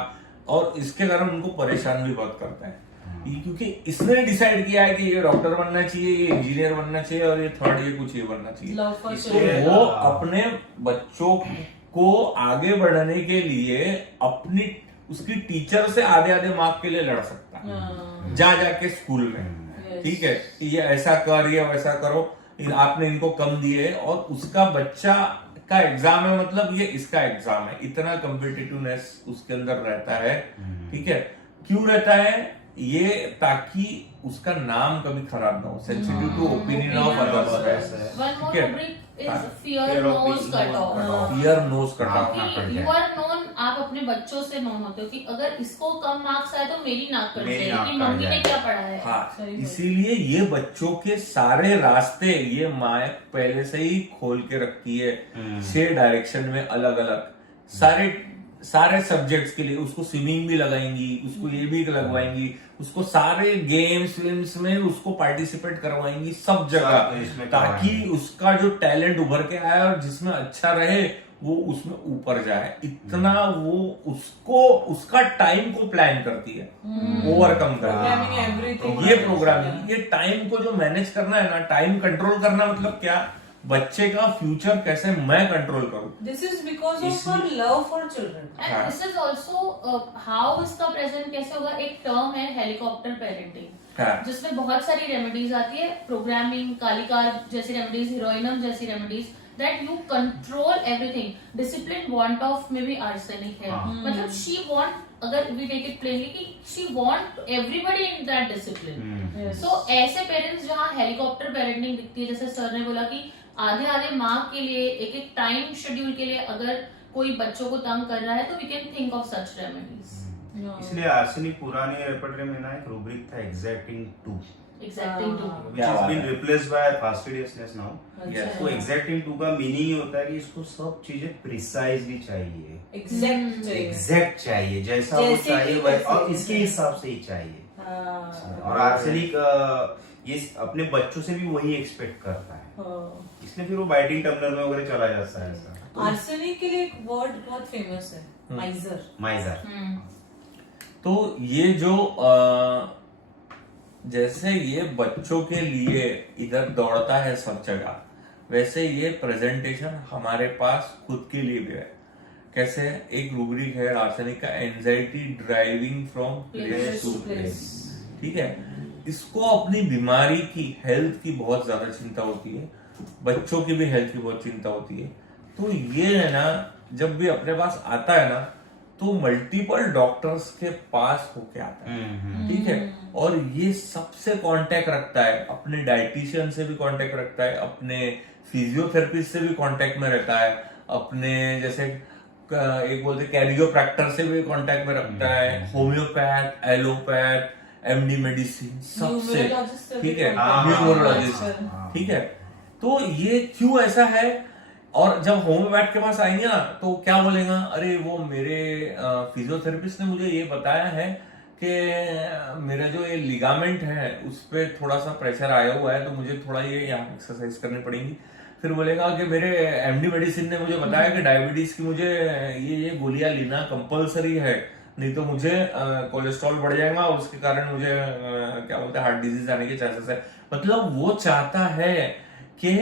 और इसके कारण उनको परेशान भी बहुत करता है, क्योंकि इसने डिसाइड किया है कि ये डॉक्टर बनना चाहिए, ये इंजीनियर बनना चाहिए, और ये थर्ड ये कुछ ये बनना चाहिए. तो वो अपने बच्चों को आगे बढ़ाने के लिए अपनी उसकी टीचर से आधे मार्क के लिए लड़ सकता है जा जाके स्कूल में. ठीक है. ये ऐसा कर, ये वैसा करो, आपने इनको कम दिए, और उसका बच्चा का एग्जाम है, मतलब ये इसका एग्जाम है, इतना कॉम्पिटिटिवनेस उसके अंदर रहता है. ठीक है. क्यों रहता है ये? ताकि उसका नाम कभी खराब ना हो. Sensitive to opinion of others. ठीक है. Fear nose cut off. Fear nose cut off. You are known, आप अपने बच्चों से नोन होते हो कि अगर इसको कम मार्क्स आए तो मेरी नाक कट जाएगी कि मम्मी ने क्या पढ़ा है. हाँ, इसीलिए ये बच्चों के सारे रास्ते ये माँ पहले से ही खोल के रखती है 6 डायरेक्शन में, अलग अलग सारे सब्जेक्ट्स के लिए. उसको स्विमिंग भी लगाएंगी, उसको ये भी लगवाएंगी, उसको सारे गेम्स फिल्म्स में उसको पार्टिसिपेट करवाएंगी सब जगह, ताकि उसका जो टैलेंट उभर के आए और जिसमें अच्छा रहे वो उसमें ऊपर जाए. इतना वो उसको उसका टाइम को प्लान करती है, ओवरकम करती है. ये प्रोग्रामिंग, ये टाइम को जो मैनेज करना है ना, टाइम कंट्रोल करना, मतलब क्या, बच्चे का फ्यूचर कैसे मैं कंट्रोल करूं. This is because of her love for children. And this is also how इसका प्रेजेंट कैसे होगा. एक टर्म है हेलीकॉप्टर पेरेंटिंग, जिसमें बहुत सारी रेमेडीज आती है, प्रोग्रामिंग, कालिकार जैसी रेमेडीज, हीरोइनम जैसी remedies, that you control everything. Discipline want of maybe arsenic है. मतलब she want, अगर we take it plainly कि she want everybody in that discipline. So ऐसे पेरेंट्स जहाँ हेलीकॉप्टर पेरेंटिंग दिखती है, जैसे सर ने बोला कि आधे मार्क के लिए, एक टाइम शेड्यूल के लिए अगर कोई बच्चों को तंग कर रहा है, तो we can think of such remedies. इसलिए आर्सेनिक पुराने रेपर्टरी में ना एक रूब्रिक था, exacting 2. Exacting 2, which has been replaced by fastidiousness now. तो exacting 2 का मीनिंग ये होता है कि इसको सब चीजें प्रिसाइजली चाहिए, एग्जैक्ट चाहिए, जैसा वो चाहिए और इसके हिसाब से ही चाहिए. और आर्सेनिक ये अपने बच्चों से भी वही एक्सपेक्ट करता है, इसलिए फिर वो बाइटिंग टर्मिनल में वगैरह चला जाता है. ऐसा आर्सेनिक के लिए एक वर्ड बहुत फेमस है, माइजर. तो ये जो जैसे ये बच्चों के लिए इधर दौड़ता है सब जगह, वैसे ये प्रेजेंटेशन हमारे पास खुद के लिए भी है. कैसे? एक रूब्रिक है आर्सेनिक का, anxiety driving from place to place. ठीक है. इसको अपनी बीमारी की, हेल्थ की बहुत ज्यादा चिंता होती है, बच्चों की भी हेल्थ की बहुत चिंता होती है. तो ये है ना, जब भी अपने पास आता है ना तो मल्टीपल डॉक्टर्स के पास होके आता है, ठीक है। और ये सबसे कांटेक्ट रखता है, अपने डाइटिशियन से भी कांटेक्ट रखता है, अपने फिजियोथेरेपिस्ट से भी कांटेक्ट में रहता है, अपने जैसे एक बोलते कैरियोप्रैक्टर से भी कांटेक्ट में रखता है, होम्योपैथ, एलोपैथ, एमडी मेडिसिन सबसे, ठीक है, न्यूमरोलॉजिस्ट, ठीक है। तो ये क्यों ऐसा है? और जब होम्योपैथ के पास आएंगे ना तो क्या बोलेगा, अरे वो मेरे फिजियोथेरेपिस्ट ने मुझे ये बताया है कि मेरा जो ये लिगामेंट है उस पर थोड़ा सा प्रेशर आया हुआ है, तो मुझे थोड़ा ये यहाँ एक्सरसाइज करनी पड़ेगी। फिर बोलेगा कि मेरे एमडी मेडिसिन ने मुझे बताया कि डायबिटीज की मुझे ये गोलियां लेना कंपलसरी है, नहीं तो मुझे कोलेस्ट्रॉल बढ़ जाएगा और उसके कारण मुझे क्या बोलते हैं हार्ट डिजीज आने के चांसेस है। मतलब वो चाहता है कि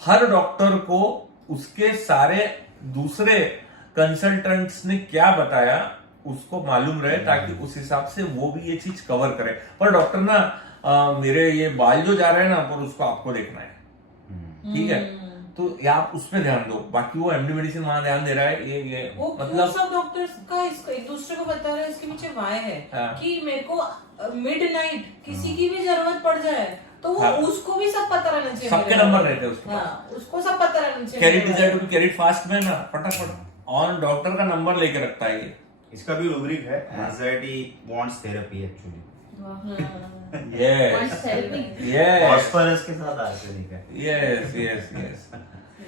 हर डॉक्टर को उसके सारे दूसरे कंसल्टेंट्स ने क्या बताया उसको मालूम रहे, ताकि उस हिसाब से वो भी ये चीज कवर करे। पर डॉक्टर ना मेरे ये बाल जो जा रहे हैं ना, पर उसको आपको देखना है, ठीक है, तो ये आप उस पर ध्यान दो, बाकी वो एमडी मेडिसिन वहां ध्यान दे रहा है। ये वो मतलब सब डॉक्टर्स का इसको एक दूसरे को बता रहे हैं, इसके पीछे वाय है कि मेरे को मिडनाइट किसी की भी जरूरत पड़ जाए तो वो उसको भी सब पता रहना चाहिए, सबके नंबर रहते हैं उसके पास, उसको सब पता रहना चाहिए। Carry desire to be carried fast में ना फटाफट ऑन डॉक्टर का नंबर लेके रखता है ये। इसका भी रूब्रिक है, anxiety wants therapy actually, phosphorus के साथ आर्सेनिक है। यस यस यस,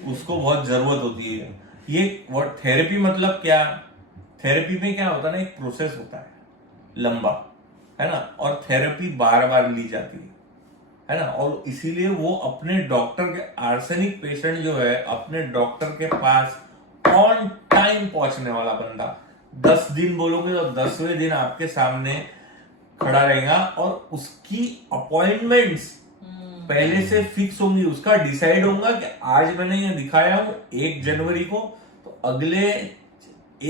उसको बहुत जरूरत होती है। ये वर्ड थेरेपी मतलब क्या? थेरेपी में क्या होता है ना, एक प्रोसेस होता है लंबा, है ना, और थेरेपी बार बार ली जाती है ना, और इसीलिए वो अपने डॉक्टर के, आर्सेनिक पेशेंट जो है अपने डॉक्टर के पास ऑन टाइम पहुंचने वाला बंदा, 10 दिन बोलोगे तो 10वें दिन आपके सामने खड़ा रहेगा, और उसकी अपॉइंटमेंट्स पहले से फिक्स होंगी, उसका डिसाइड होगा कि आज मैंने ये दिखाया हूं 1 जनवरी को, तो अगले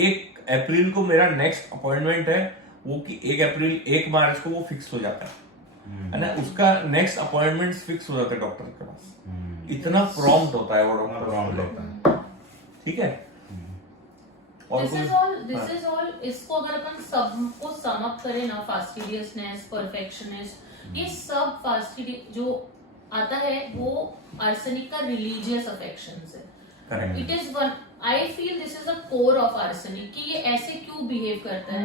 1 अप्रैल को मेरा नेक्स्ट अपॉइंटमेंट है, वो कि 1 मार्च को वो फिक्स हो जाता है ना, उसका नेक्स्ट अपॉइंटमेंट फिक्स हो जाता है डॉक्टर के पास। इतना प्रॉम्प्ट होता है वो डॉक्टर, ठीक है। दिस इज ऑल इसको अगर अपन सबको सम अप करें ना, फास्टिडियसनेस, परफेक्शनिस्ट, ये सब फास्टिडियस जो आता है वो आर्सेनिक का रिलीजियस अफेक्शन है। It is one, I feel this is the core of arsenic, कि ये ऐसे क्यों बिहेव करता है।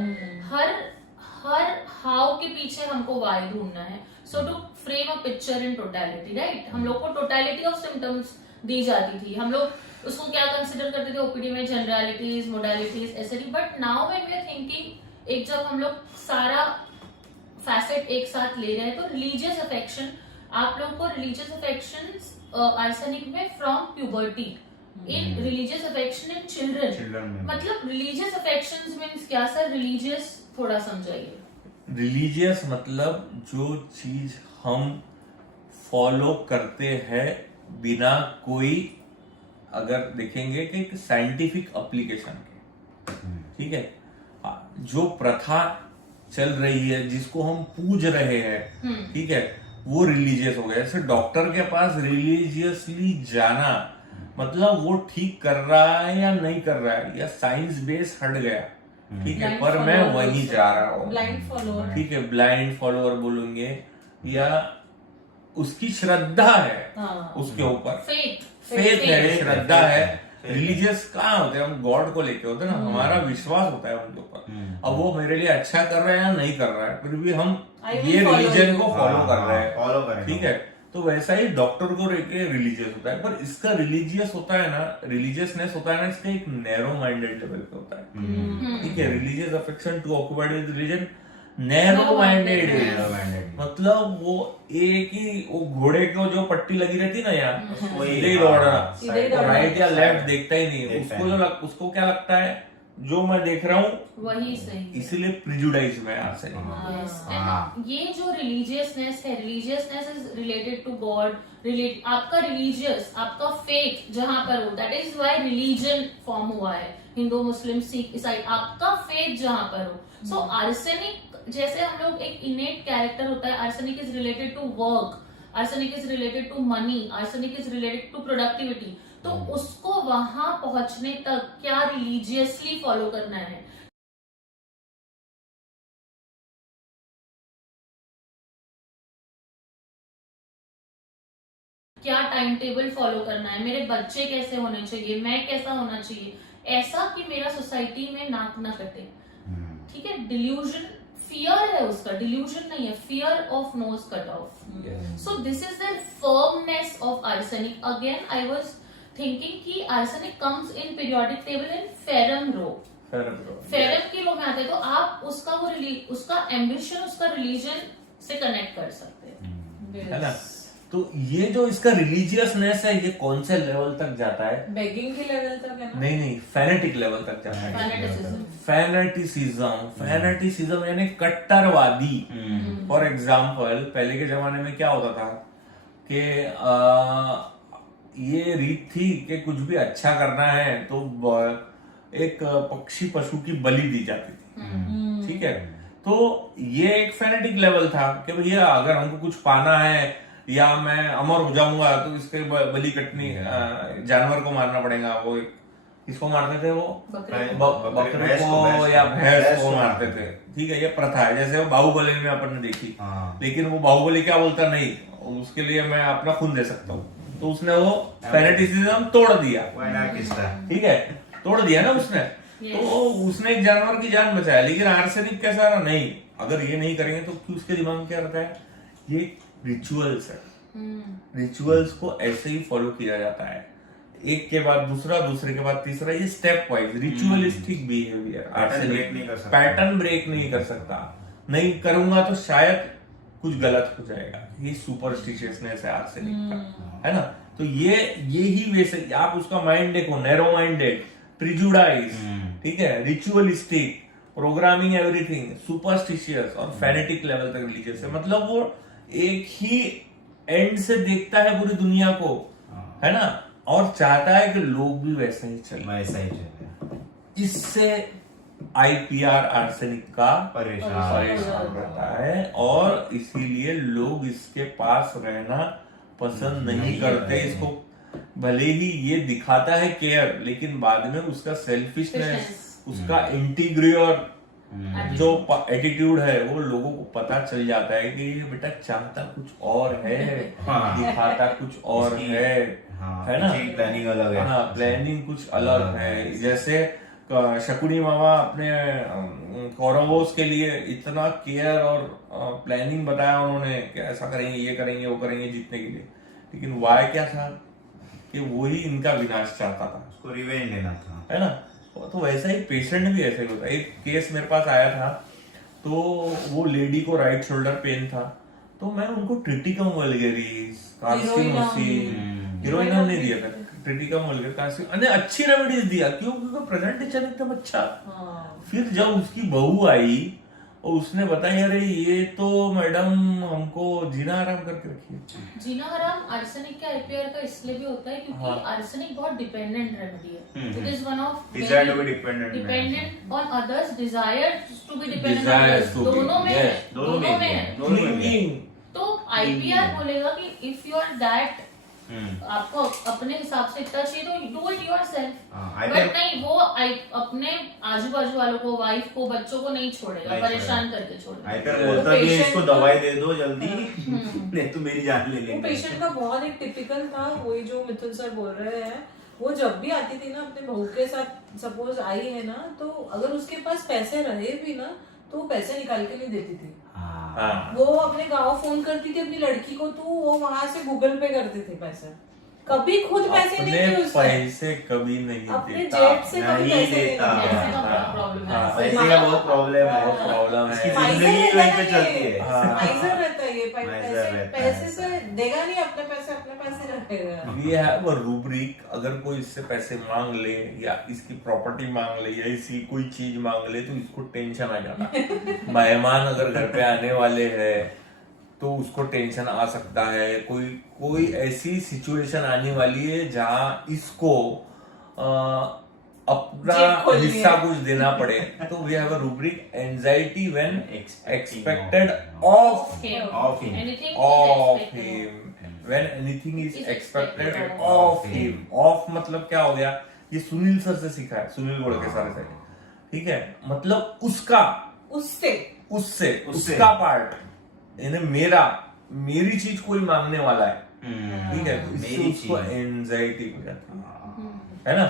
हर हाउ के पीछे हमको वाई ढूंढना है। So to frame a picture in totality, right, हम लोग को टोटलिटी ऑफ सिम्टम्स दी जाती थी, हम लोग उसको क्या कंसिडर करते थे ओपीडी में, generalities, modalities, etcetera. But now when we are thinking, एक जब हम लोग सारा फैसेट एक साथ ले रहे हैं, तो रिलीजियस अफेक्शन, आप लोग को रिलीजियस अफेक्शन आर्सेनिक में from puberty, in religious affection in children, मतलब रिलीजियस अफेक्शंस मींस क्या सर? रिलीजियस थोड़ा समझाइए। रिलीजियस मतलब जो चीज हम फॉलो करते हैं बिना कोई, अगर देखेंगे कि एक साइंटिफिक एप्लीकेशन के, ठीक है, जो प्रथा चल रही है, जिसको हम पूज रहे हैं, ठीक है, वो रिलीजियस हो गया। जैसे डॉक्टर के पास रिलीजियसली जाना मतलब वो ठीक कर रहा है या नहीं कर रहा है, या साइंस बेस हट गया, ठीक है, पर मैं वहीं जा रहा हूँ, ब्लाइंड फॉलोअर, ठीक है, ब्लाइंड फॉलोअर बोलेंगे, या उसकी श्रद्धा है, उसके ऊपर फेथ है, श्रद्धा है। रिलीजियस कहाँ होते हैं? हम गॉड को लेके होते हैं ना, हमारा विश्वास होता है उनके ऊपर। अब वो मेरे लिए अच्छा कर रहे हैं या नहीं कर रहा है, फिर भी हम ये रिलीजन को फॉलो कर रहे हैं, ठीक है। तो वैसा ही डॉक्टर को लेके रिलीजियस होता है, पर इसका रिलीजियस होता है ना, रिलीजियसनेस होता है ना, इसका एक नैरो माइंडेड लेवल पे होता है, ठीक है। Religious affection to occupied with religion, narrow minded, मतलब वो एक ही, वो घोड़े को जो पट्टी लगी रहती ना यार, सीधे दौड़ना, राइट या लेफ्ट देखता ही नहीं, उसको क्या लगता है जो मैं देख रहा हूँ वही सही, इसीलिए प्रिजुडाइज में आर्सेनिक। ये जो रिलीजियसनेस है, religiousness is related to God, आपका रिलीजियस, आपका फेथ जहां पर हो, that is why religion form हुआ है, हिंदू, मुस्लिम, सिख, ईसाई, आपका फेथ जहां पर हो। सो आर्सेनिक, जैसे हम लोग एक इनेट कैरेक्टर होता है, arsenic is related to work, arsenic is related to money, arsenic is related to productivity. तो उसको वहां पहुंचने तक क्या रिलीजियसली फॉलो करना है, क्या टाइम टेबल फॉलो करना है, मेरे बच्चे कैसे होने चाहिए, मैं कैसा होना चाहिए, ऐसा कि मेरा सोसाइटी में नाक ना कटे। ठीक है, डिल्यूजन फियर है उसका, डिल्यूजन नहीं है, fear of nose cut off. So this is the firmness of arsenic. Again I was thinking कि arsenic comes in periodic table in ferrum row, ferrum की रो में आते हैं, तो आप उसका वो उसका एम्बिशन, उसका रिलीजन से कनेक्ट कर सकते हैं, है ना। तो ये जो इसका रिलीजियसनेस है, ये कौन से लेवल तक जाता है? बेगिंग के लेवल तक है ना? नहीं, फेनेटिक लेवल तक जाता है। फेनेटिसिज्म यानी कट्टरवादी। फॉर एग्जाम्पल, पहले के जमाने में क्या होता था कि ये रीत थी कि कुछ भी अच्छा करना है तो एक पक्षी पशु की बलि दी जाती थी। ठीक है, तो ये एक फेनेटिक लेवल था कि भैया अगर हमको कुछ पाना है या मैं अमर हो जाऊंगा तो इसके बलि कटनी, जानवर को मारना पड़ेगा। वो किसको मारते थे? वो बकरे को या भैंस को मारते थे। ठीक है, ये प्रथा है, जैसे वो बाहुबली में अपन ने देखी। लेकिन वो बाहुबली क्या बोलता, नहीं उसके लिए मैं अपना खून दे सकता हूँ, तो उसने वो फेनेटिसिज्म तोड़ दिया। ठीक है, तोड़ दिया ना उसने। तो उसने एक जानवर की जान बचाया। लेकिन आर्सेनिक कैसा ना, नहीं अगर ये नहीं करेंगे तो उसके दिमाग में क्या रहता है, ये रिचुअल्स है। रिचुअल्स को ऐसे ही फॉलो किया जाता है, एक के बाद दूसरा, दूसरे के बाद तीसरा, ये step wise ritualistic behaviour. Pattern break नहीं कर सकता, नहीं करूंगा तो शायद कुछ गलत हो जाएगा। ये सुपरस्टिशियसनेस है आर्सेनिक का, है ना। तो ये ही वैसे आप उसका माइंड देखो, नैरो माइंडेड, प्रिजुडाइज, ठीक है, रिचुअलिस्टिक, प्रोग्रामिंग एवरीथिंग, सुपरस्टिशियस और फेनेटिक लेवल तक रिलीजियस है। मतलब वो एक ही एंड से देखता है पूरी दुनिया को, है ना, और चाहता है कि लोग भी वैसे ही चले। इससे आईपीआर आर्सेनिक का परेशान रहता है और इसीलिए लोग इसके पास रहना पसंद नहीं करते। इसको भले ही ये दिखाता है केयर, लेकिन बाद में उसका सेल्फिशनेस, उसका इंटीग्रियर जो एटीट्यूड है वो लोगों को पता चल जाता है कि ये बेटा चाहता कुछ और है, दिखाता कुछ और है ना। प्लानिंग अलग है। हाँ, प्लानिंग कुछ अलग है। जैसे शकुनी मामा अपने कौरवों के लिए इतना केयर और प्लानिंग बताया उन्होंने कि ऐसा करेंगे, ये करेंगे, वो करेंगे जीतने के लिए। लेकिन वाय क्या था कि वो ही इनका विनाश चाहता था, उसको रिवेंज लेना था, है ना। तो वैसा ही पेशेंट भी ऐसे ही होता है। एक केस मेरे पास आया था, तो वो लेडी को राइट शोल्डर पेन था, तो मैं उनको ट्रिटिकम वल्गेरिस, हीरोइन नहीं दिया था, ट्रिटिकम वल्गेरिस, अच्छी रेमेडीज दिया। क्यों? क्योंकि प्रेजेंटेशन एकदम अच्छा। फिर जब उसकी बहू आई और उसने बताया, अरे ये तो मैडम हमको जीना हराम करके रखी है। जीना हराम आर्सेनिक के आईपीआर का इसलिए भी होता है क्योंकि आर्सेनिक बहुत डिपेंडेंट रेमेडी है। It is one of dependent on others, desire to be dependent on others, दोनों में है। तो आईपीआर बोलेगा कि इफ यू आर दैट, आपको अपने हिसाब से इतना चाहिए तो डू इट योरसेल्फ। बट नहीं, वो अपने आजू बाजू वालों को, वाइफ को, बच्चों को नहीं छोड़ेगा, परेशान करके छोड़ेगा। आईपीआर बोलता है इसको दवाई दे दो जल्दी, नहीं तो मेरी जान ले लेंगे। पेशेंट का बहुत एक टिपिकल था, वही जो मिथुन सर बोल रहे हैं। वो जब भी आती थी ना अपने बहू के साथ, सपोज आई है ना, तो अगर उसके पास पैसे रहे भी ना तो वो पैसे निकाल के नहीं देती थी। वो अपने गांव फोन करती थी अपनी लड़की को, तो वो वहां से गूगल पे करते थे पैसे। कभी खुद पैसे नहीं थे उसके, पैसे कभी नहीं अपने देता, जेब से कभी नहीं पैसे देता। नहीं पैसे का बहुत प्रॉब्लम है, इसकी जिंदगी वहीं पे चलती है। माइजर रहता है ये, माइजर रहता है। पैसे से देगा नहीं, अपने पैसे रखेगा। ये है वो रूब्रिक। अगर कोई इससे पैसे मांग ले या इसकी प्रॉपर्टी मांग ले या इसकी कोई चीज मांग ले तो इसको टेंशन आ जाता है। मेहमान अगर घर पे आने वाले हैं तो उसको टेंशन आ सकता है। कोई ऐसी सिचुएशन आने वाली है जहां इसको अपना हिस्सा कुछ देना पड़े, तो we have a rubric anxiety when expected of him. When anything is Is expected expected of him. Of मतलब क्या हो गया, ये सुनील सर से सीखा है, सुनील गोड़ के सारे से, ठीक है, मतलब उसका, उससे उससे उसका पार्ट, यानी मेरी चीज कोई मांगने वाला है, ठीक है, तो इससे मेरी उसको चीज। एंजाइटी हो जाती है ना।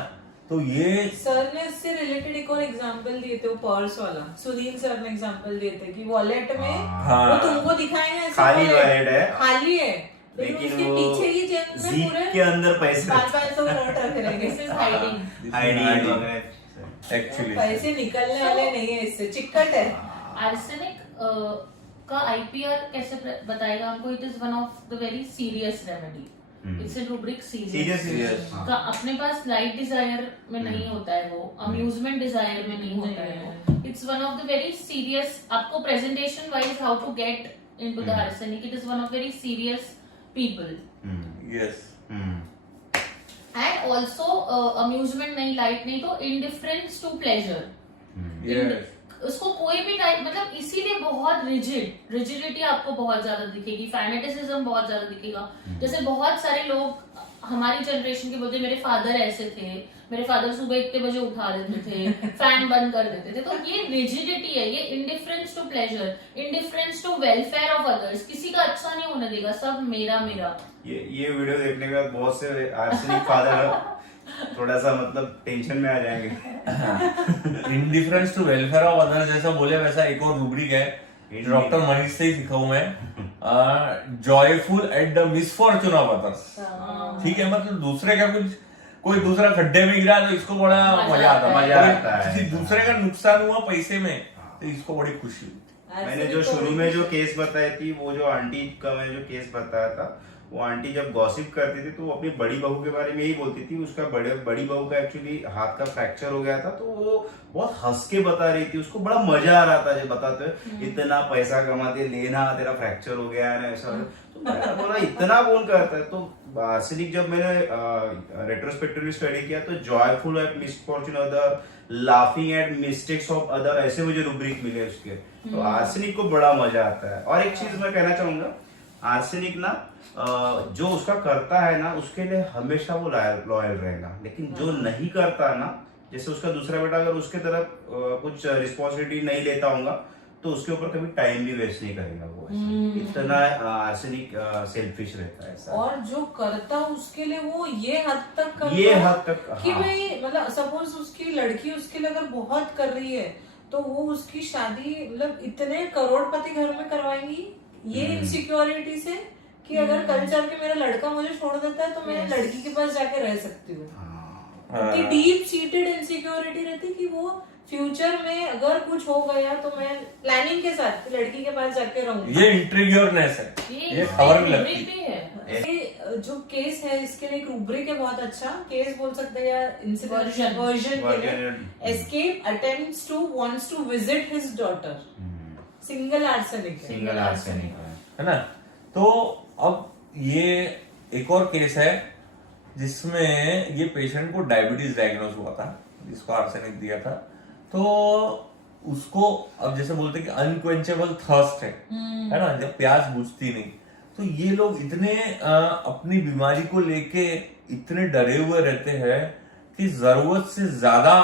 तो ये सर ने इससे रिलेटेड एक और एग्जांपल दिए थे, वो पर्स वाला, सुनील सर ने एग्जांपल दिए थे कि वॉलेट में हाँ। वो तुमको दिखाएंगे ऐसे खाली wallet, wallet है। खाली है, लेकिन लेकिन उसके वो पीछे ही जेब में जीप पूरे के अंदर पैसे 500 नोट रख रहेंगे। This is hiding. ID actually पैसे निकलने वाले नहीं है, इससे चिकट है। आर्सेनिक का आईपीआर कैसे बताएगा हमको? It is one of the very serious remedy. It's a rubric serious serious का अपने पास लाइट डिजायर में नहीं होता है, वो अम्यूजमेंट डिजायर में नहीं होता है। It's one of the very serious, आपको presentation wise how to get into the arsenic, it is one of very serious people. Yes, and also amusement नहीं, लाइट नहीं, तो इंडिफरेंस टू प्लेजर। यस, उसको कोई भी टाइप, मतलब इसीलिए बहुत रिजिडिटी आपको बहुत ज्यादा दिखेगी, फैनेटिसिज्म बहुत ज्यादा दिखेगा। जैसे बहुत सारे लोग हमारी जनरेशन के बोलते, मेरे फादर ऐसे थे, मेरे फादर सुबह इतने बजे उठा देते थे, फैन बंद कर देते थे। तो ये रिजिडिटी है, ये indifference to pleasure, indifference to welfare of others, किसी का अच्छा नहीं होने देगा, सब मेरा मेरा। ये वीडियो देखने के बाद बहुत से आर्सेनिक फादर थोड़ा सा मतलब टेंशन में आ जाएंगे। Indifference to welfare of others जैसा बोले वैसा एक और रूब्रिक है, डॉक्टर मनीष से ही सीखा हूं मैं, joyful at the misfortune of others. ठीक है, मतलब दूसरे का कुछ, कोई दूसरा खड्डे में गिरा तो इसको बड़ा मजा आता है, मजा आता है। किसी दूसरे का नुकसान हुआ पैसे में तो इसको बड़ी खुशी हुई। मैंने जो शुरू में जो केस बताई थी, वो जो आंटी का मैं जो केस बताया था, वो आंटी जब गॉसिप करती थी तो वो अपनी बड़ी बहू के बारे में यही बोलती थी। उसका बड़ी बहू का एक्चुअली हाथ का फ्रैक्चर हो गया था, तो वो बहुत हंस के बता रही थी, उसको बड़ा मजा आ रहा था जब बताते हुए, इतना पैसा कमाते लेना, तेरा फ्रैक्चर हो गया है ना, ऐसा। तो मैंने बोला इतना कौन करता है। तो आर्सेनिक जब मैंने रेट्रोस्पेक्टिवली स्टडी किया तो joyful at misfortune other, laughing at mistakes of other, ऐसे मुझे रूब्रिक मिले उसके। तो आर्सेनिक को बड़ा मजा आता है। और एक चीज मैं कहना चाहूंगा, आर्सेनिक ना जो उसका करता है ना, उसके लिए हमेशा वो लॉयल रहेगा, लेकिन जो नहीं करता ना, जैसे उसका दूसरा बेटा अगर उसके तरफ कुछ रिस्पॉन्सिबिलिटी नहीं लेता होगा तो उसके ऊपर कभी टाइम भी वेस्ट नहीं करेगा वो। इतना आर्सेनिक सेल्फिश रहता है ऐसा। और जो करता उसके लिए वो ये हद तक करता ये हद तक, कि हाँ। भाई मतलब सपोज उसकी लड़की उसके लिए अगर बहुत कर रही है तो वो उसकी शादी मतलब इतने करोड़पति घर में करवाएंगी, ये इनसिक्योरिटी से कि अगर कल चल के मेरा लड़का मुझे छोड़ देता है तो मैं लड़की के पास जाके रह सकती हूँ। कि डीप सीटेड इनसिक्योरिटी रहती कि वो फ्यूचर में अगर कुछ हो गया तो मैं प्लानिंग के साथ लड़की के पास जाके रहूंगी। ये इंट्रिग्योरनेस है, ये खबर भी लगती भी है। ये जो केस है इसके लिए एक रूब्रिक है बहुत अच्छा, केस बोल सकते हैं या इंसिडेंट वर्जन के लिए, escape attempts to wants to visit his daughter, single arsenic single arsenic है ना। तो अब ये एक और केस है जिसमें ये पेशेंट को डायबिटीज डायग्नोज हुआ था, जिसको आर्सेनिक दिया था। तो उसको अब जैसे बोलते हैं कि अनक्वेंचेबल थर्स्ट है ना, जब प्यास बुझती नहीं। तो ये लोग इतने अपनी बीमारी को लेके इतने डरे हुए रहते हैं कि जरूरत से ज्यादा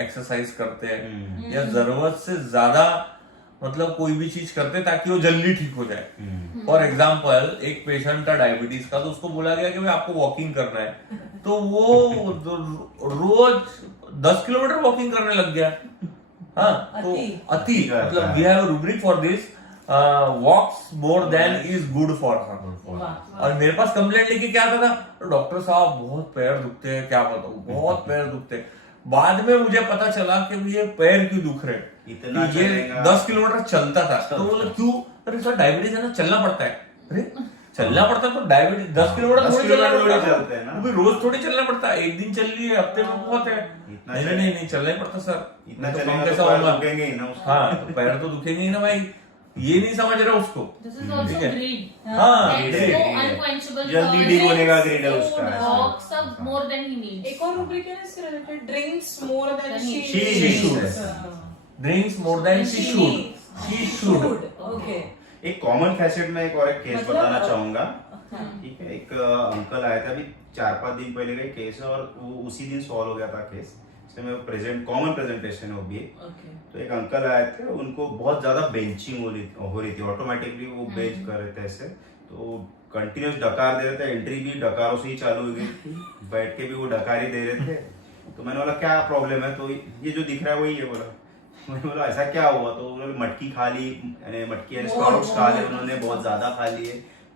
एक्सरसाइज करते हैं या जरूरत से ज्यादा मतलब कोई भी चीज करते हैं ताकि वो जल्दी ठीक हो जाए। फॉर एग्जाम्पल एक पेशेंट था डायबिटीज का, तो उसको बोला गया कि भाई आपको वॉकिंग करना है, तो वो रोज 10 किलोमीटर वॉकिंग करने लग गया। हाँ, तो अति मतलब we have rubric for this, walks more than is good for her. और मेरे पास कंप्लेंट लेके क्या आता था, तो डॉक्टर साहब बहुत पैर दुखते हैं, क्या बताऊं बहुत पैर दुखते हैं। बाद में मुझे पता चला कि ये पैर क्यों दुख रहे, इतना ये 10 किलोमीटर चलता था। तो बोले क्यों, अरे सर डायबिटीज है ना, चलना पड़ता है। अरे चलना पड़ता है तो डायबिटीज 10 किलोमीटर थोड़ी चलना पड़ता है ना, रोज थोड़ी चलना पड़ता है, एक दिन चल लिए हफ्ते में बहुत है। नहीं चलना ही पड़ता सर, इतना तो चलेगा कैसा तो पैर होगा। दुखेंगे ही ना उसको। हाँ, तो पैर तो दुखेंगे ही ना भाई, ये नहीं समझ रहा उसको। This is also ठीक है। greed. हाँ, Let's greed, go greed. unquenchable जल्दी thirst, ठीक होने का let's greed है go उसका। walk सब more than he needs. एक और रूब्रिक है इससे related, drinks more than She should. Drinks more than she should, she should. Okay. एक कॉमन फैसेट में एक और एक केस मतलब, बताना चाहूंगा ठीक है। एक अंकल आया था अभी 4-5 दिन पहले का केस है, और वो उसी दिन सॉल्व हो गया था केस, इसलिए मैं प्रेजेंट कॉमन प्रेजेंटेशन है वो भी। Okay. तो एक अंकल आए थे, उनको बहुत ज्यादा बेंचिंग हो रही थी, ऑटोमेटिकली वो बेंच कर रहे थे ऐसे, तो कंटिन्यूस डकार दे रहे थे, एंट्री भी डकारों से ही चालू हो गई थी, बैठ के भी वो डकार ही दे रहे थे। तो मैंने बोला क्या प्रॉब्लम है, तो ये जो दिख रहा है वही है बोला। मैंने बोला ऐसा क्या हुआ, तो उन्होंने मटकी खा ली, यानी मटकी स्प्राउट्स खा लिए उन्होंने, बहुत ज्यादा खा लिए,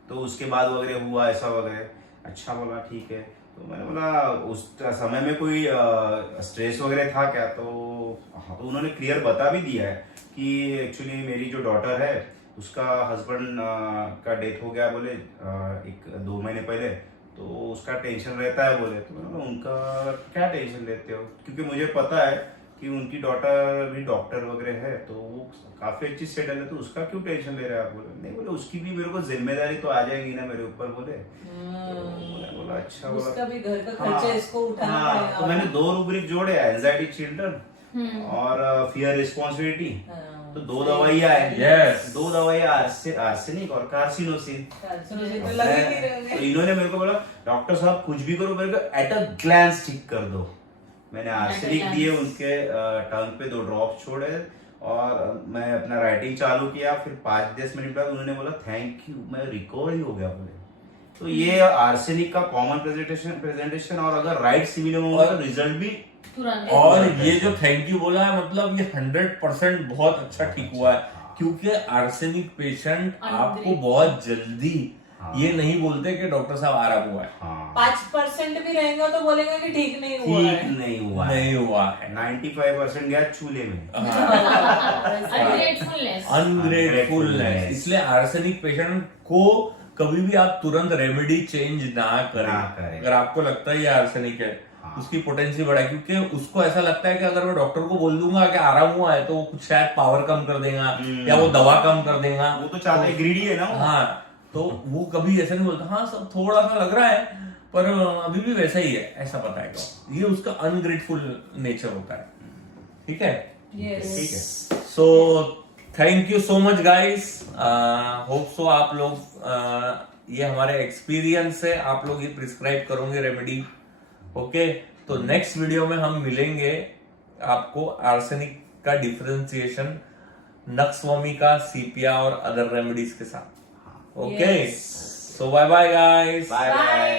तो उसके बाद वगैरह हुआ ऐसा वगैरह। अच्छा बोला ठीक है। तो मैंने बोला उस समय में कोई स्ट्रेस वगैरह था क्या, तो हाँ, तो उन्होंने क्लियर बता भी दिया है कि एक्चुअली मेरी जो डॉटर है उसका हस्बैंड का डेथ हो गया बोले 1-2 महीने पहले, तो उसका टेंशन रहता है बोले। तो मैंने बोला उनका क्या टेंशन लेते हो, क्योंकि मुझे पता है कि उनकी डॉटर भी डॉक्टर वगैरह है, तो वो काफी अच्छी सेटल है, तो उसका क्यों टेंशन ले रहे हैं आप बोले। नहीं बोले उसकी भी मेरे को जिम्मेदारी तो आ जाएगी ना मेरे ऊपर बोले। तो मैंने बोला अच्छा बोला, उसका भी घर का खर्चा इसको उठाना पड़ेगा। तो मैंने 2 रूब्रिक जोड़े, एंजाइटी चिल्ड्रन और फियर रिस्पॉन्सिबिलिटी। तो 2 दवाइयां है, Yes. 2 दवाइयां आर्सेनिक और कार्सिनोसिन। तो लगे नहीं रहेंगे। तो इन्होंने मेरे को बोला डॉक्टर साहब कुछ भी करो मेरे को एट अ ग्लैंस ठीक कर दो। मैंने आर्सेनिक दिए, उनके टंग पे 2 ड्रॉप छोड़े, और मैं अपना राइटिंग चालू किया। फिर 5-10 मिनट बाद उन्होंने बोला थैंक यू, मैं रिकवर ही हो गया बोले। तो ये आर्सेनिक का कॉमन प्रेजेंटेशन, और अगर राइट सिमिलर होगा तो रिजल्ट भी तुरंत। और ये जो थैंक यू बोला है, मतलब ये 100% बहुत अच्छा ठीक हुआ है, क्योंकि आर्सेनिक पेशेंट आपको बहुत जल्दी ये नहीं बोलते कि डॉक्टर साहब आराम हुआ है। 5% भी रहेगा तो बोलेगा कि ठीक नहीं हुआ है। ठीक नहीं हुआ नहीं हुआ है। 95% गया चूल्हे में। अनग्रेटफुलनेस। अनग्रेटफुलनेस। इसलिए आर्सेनिक पेशेंट को कभी भी आप तुरंत रेमेडी चेंज ना करें। अगर आपको लगता है ये आर्सेनिक है, उसकी पोटेंशियल बढ़ा, क्योंकि उसको ऐसा लगता है कि अगर मैं डॉक्टर को बोल दूंगा कि आराम हुआ है तो वो कुछ शायद पावर कम कर देगा या वो दवा कम कर देगा। वो तो चाहते ग्रीडी है ना। हाँ, तो वो कभी ऐसा नहीं बोलता, हाँ सब थोड़ा सा लग रहा है पर अभी भी वैसा ही है, ऐसा बताएगा। ये उसका अनग्रेटफुल नेचर होता है। ठीक है, ठीक है। So thank you so much guys. Hope so आप लोग ये हमारे एक्सपीरियंस है, आप लोग ये प्रिस्क्राइब करोगे रेमेडी। ओके, तो नेक्स्ट वीडियो में हम मिलेंगे आपको आर्सेनिक का डिफरेंशिएशन नक्सवामी का, सीपिया और अदर रेमेडीज के साथ। Okay, so bye bye guys. Bye bye.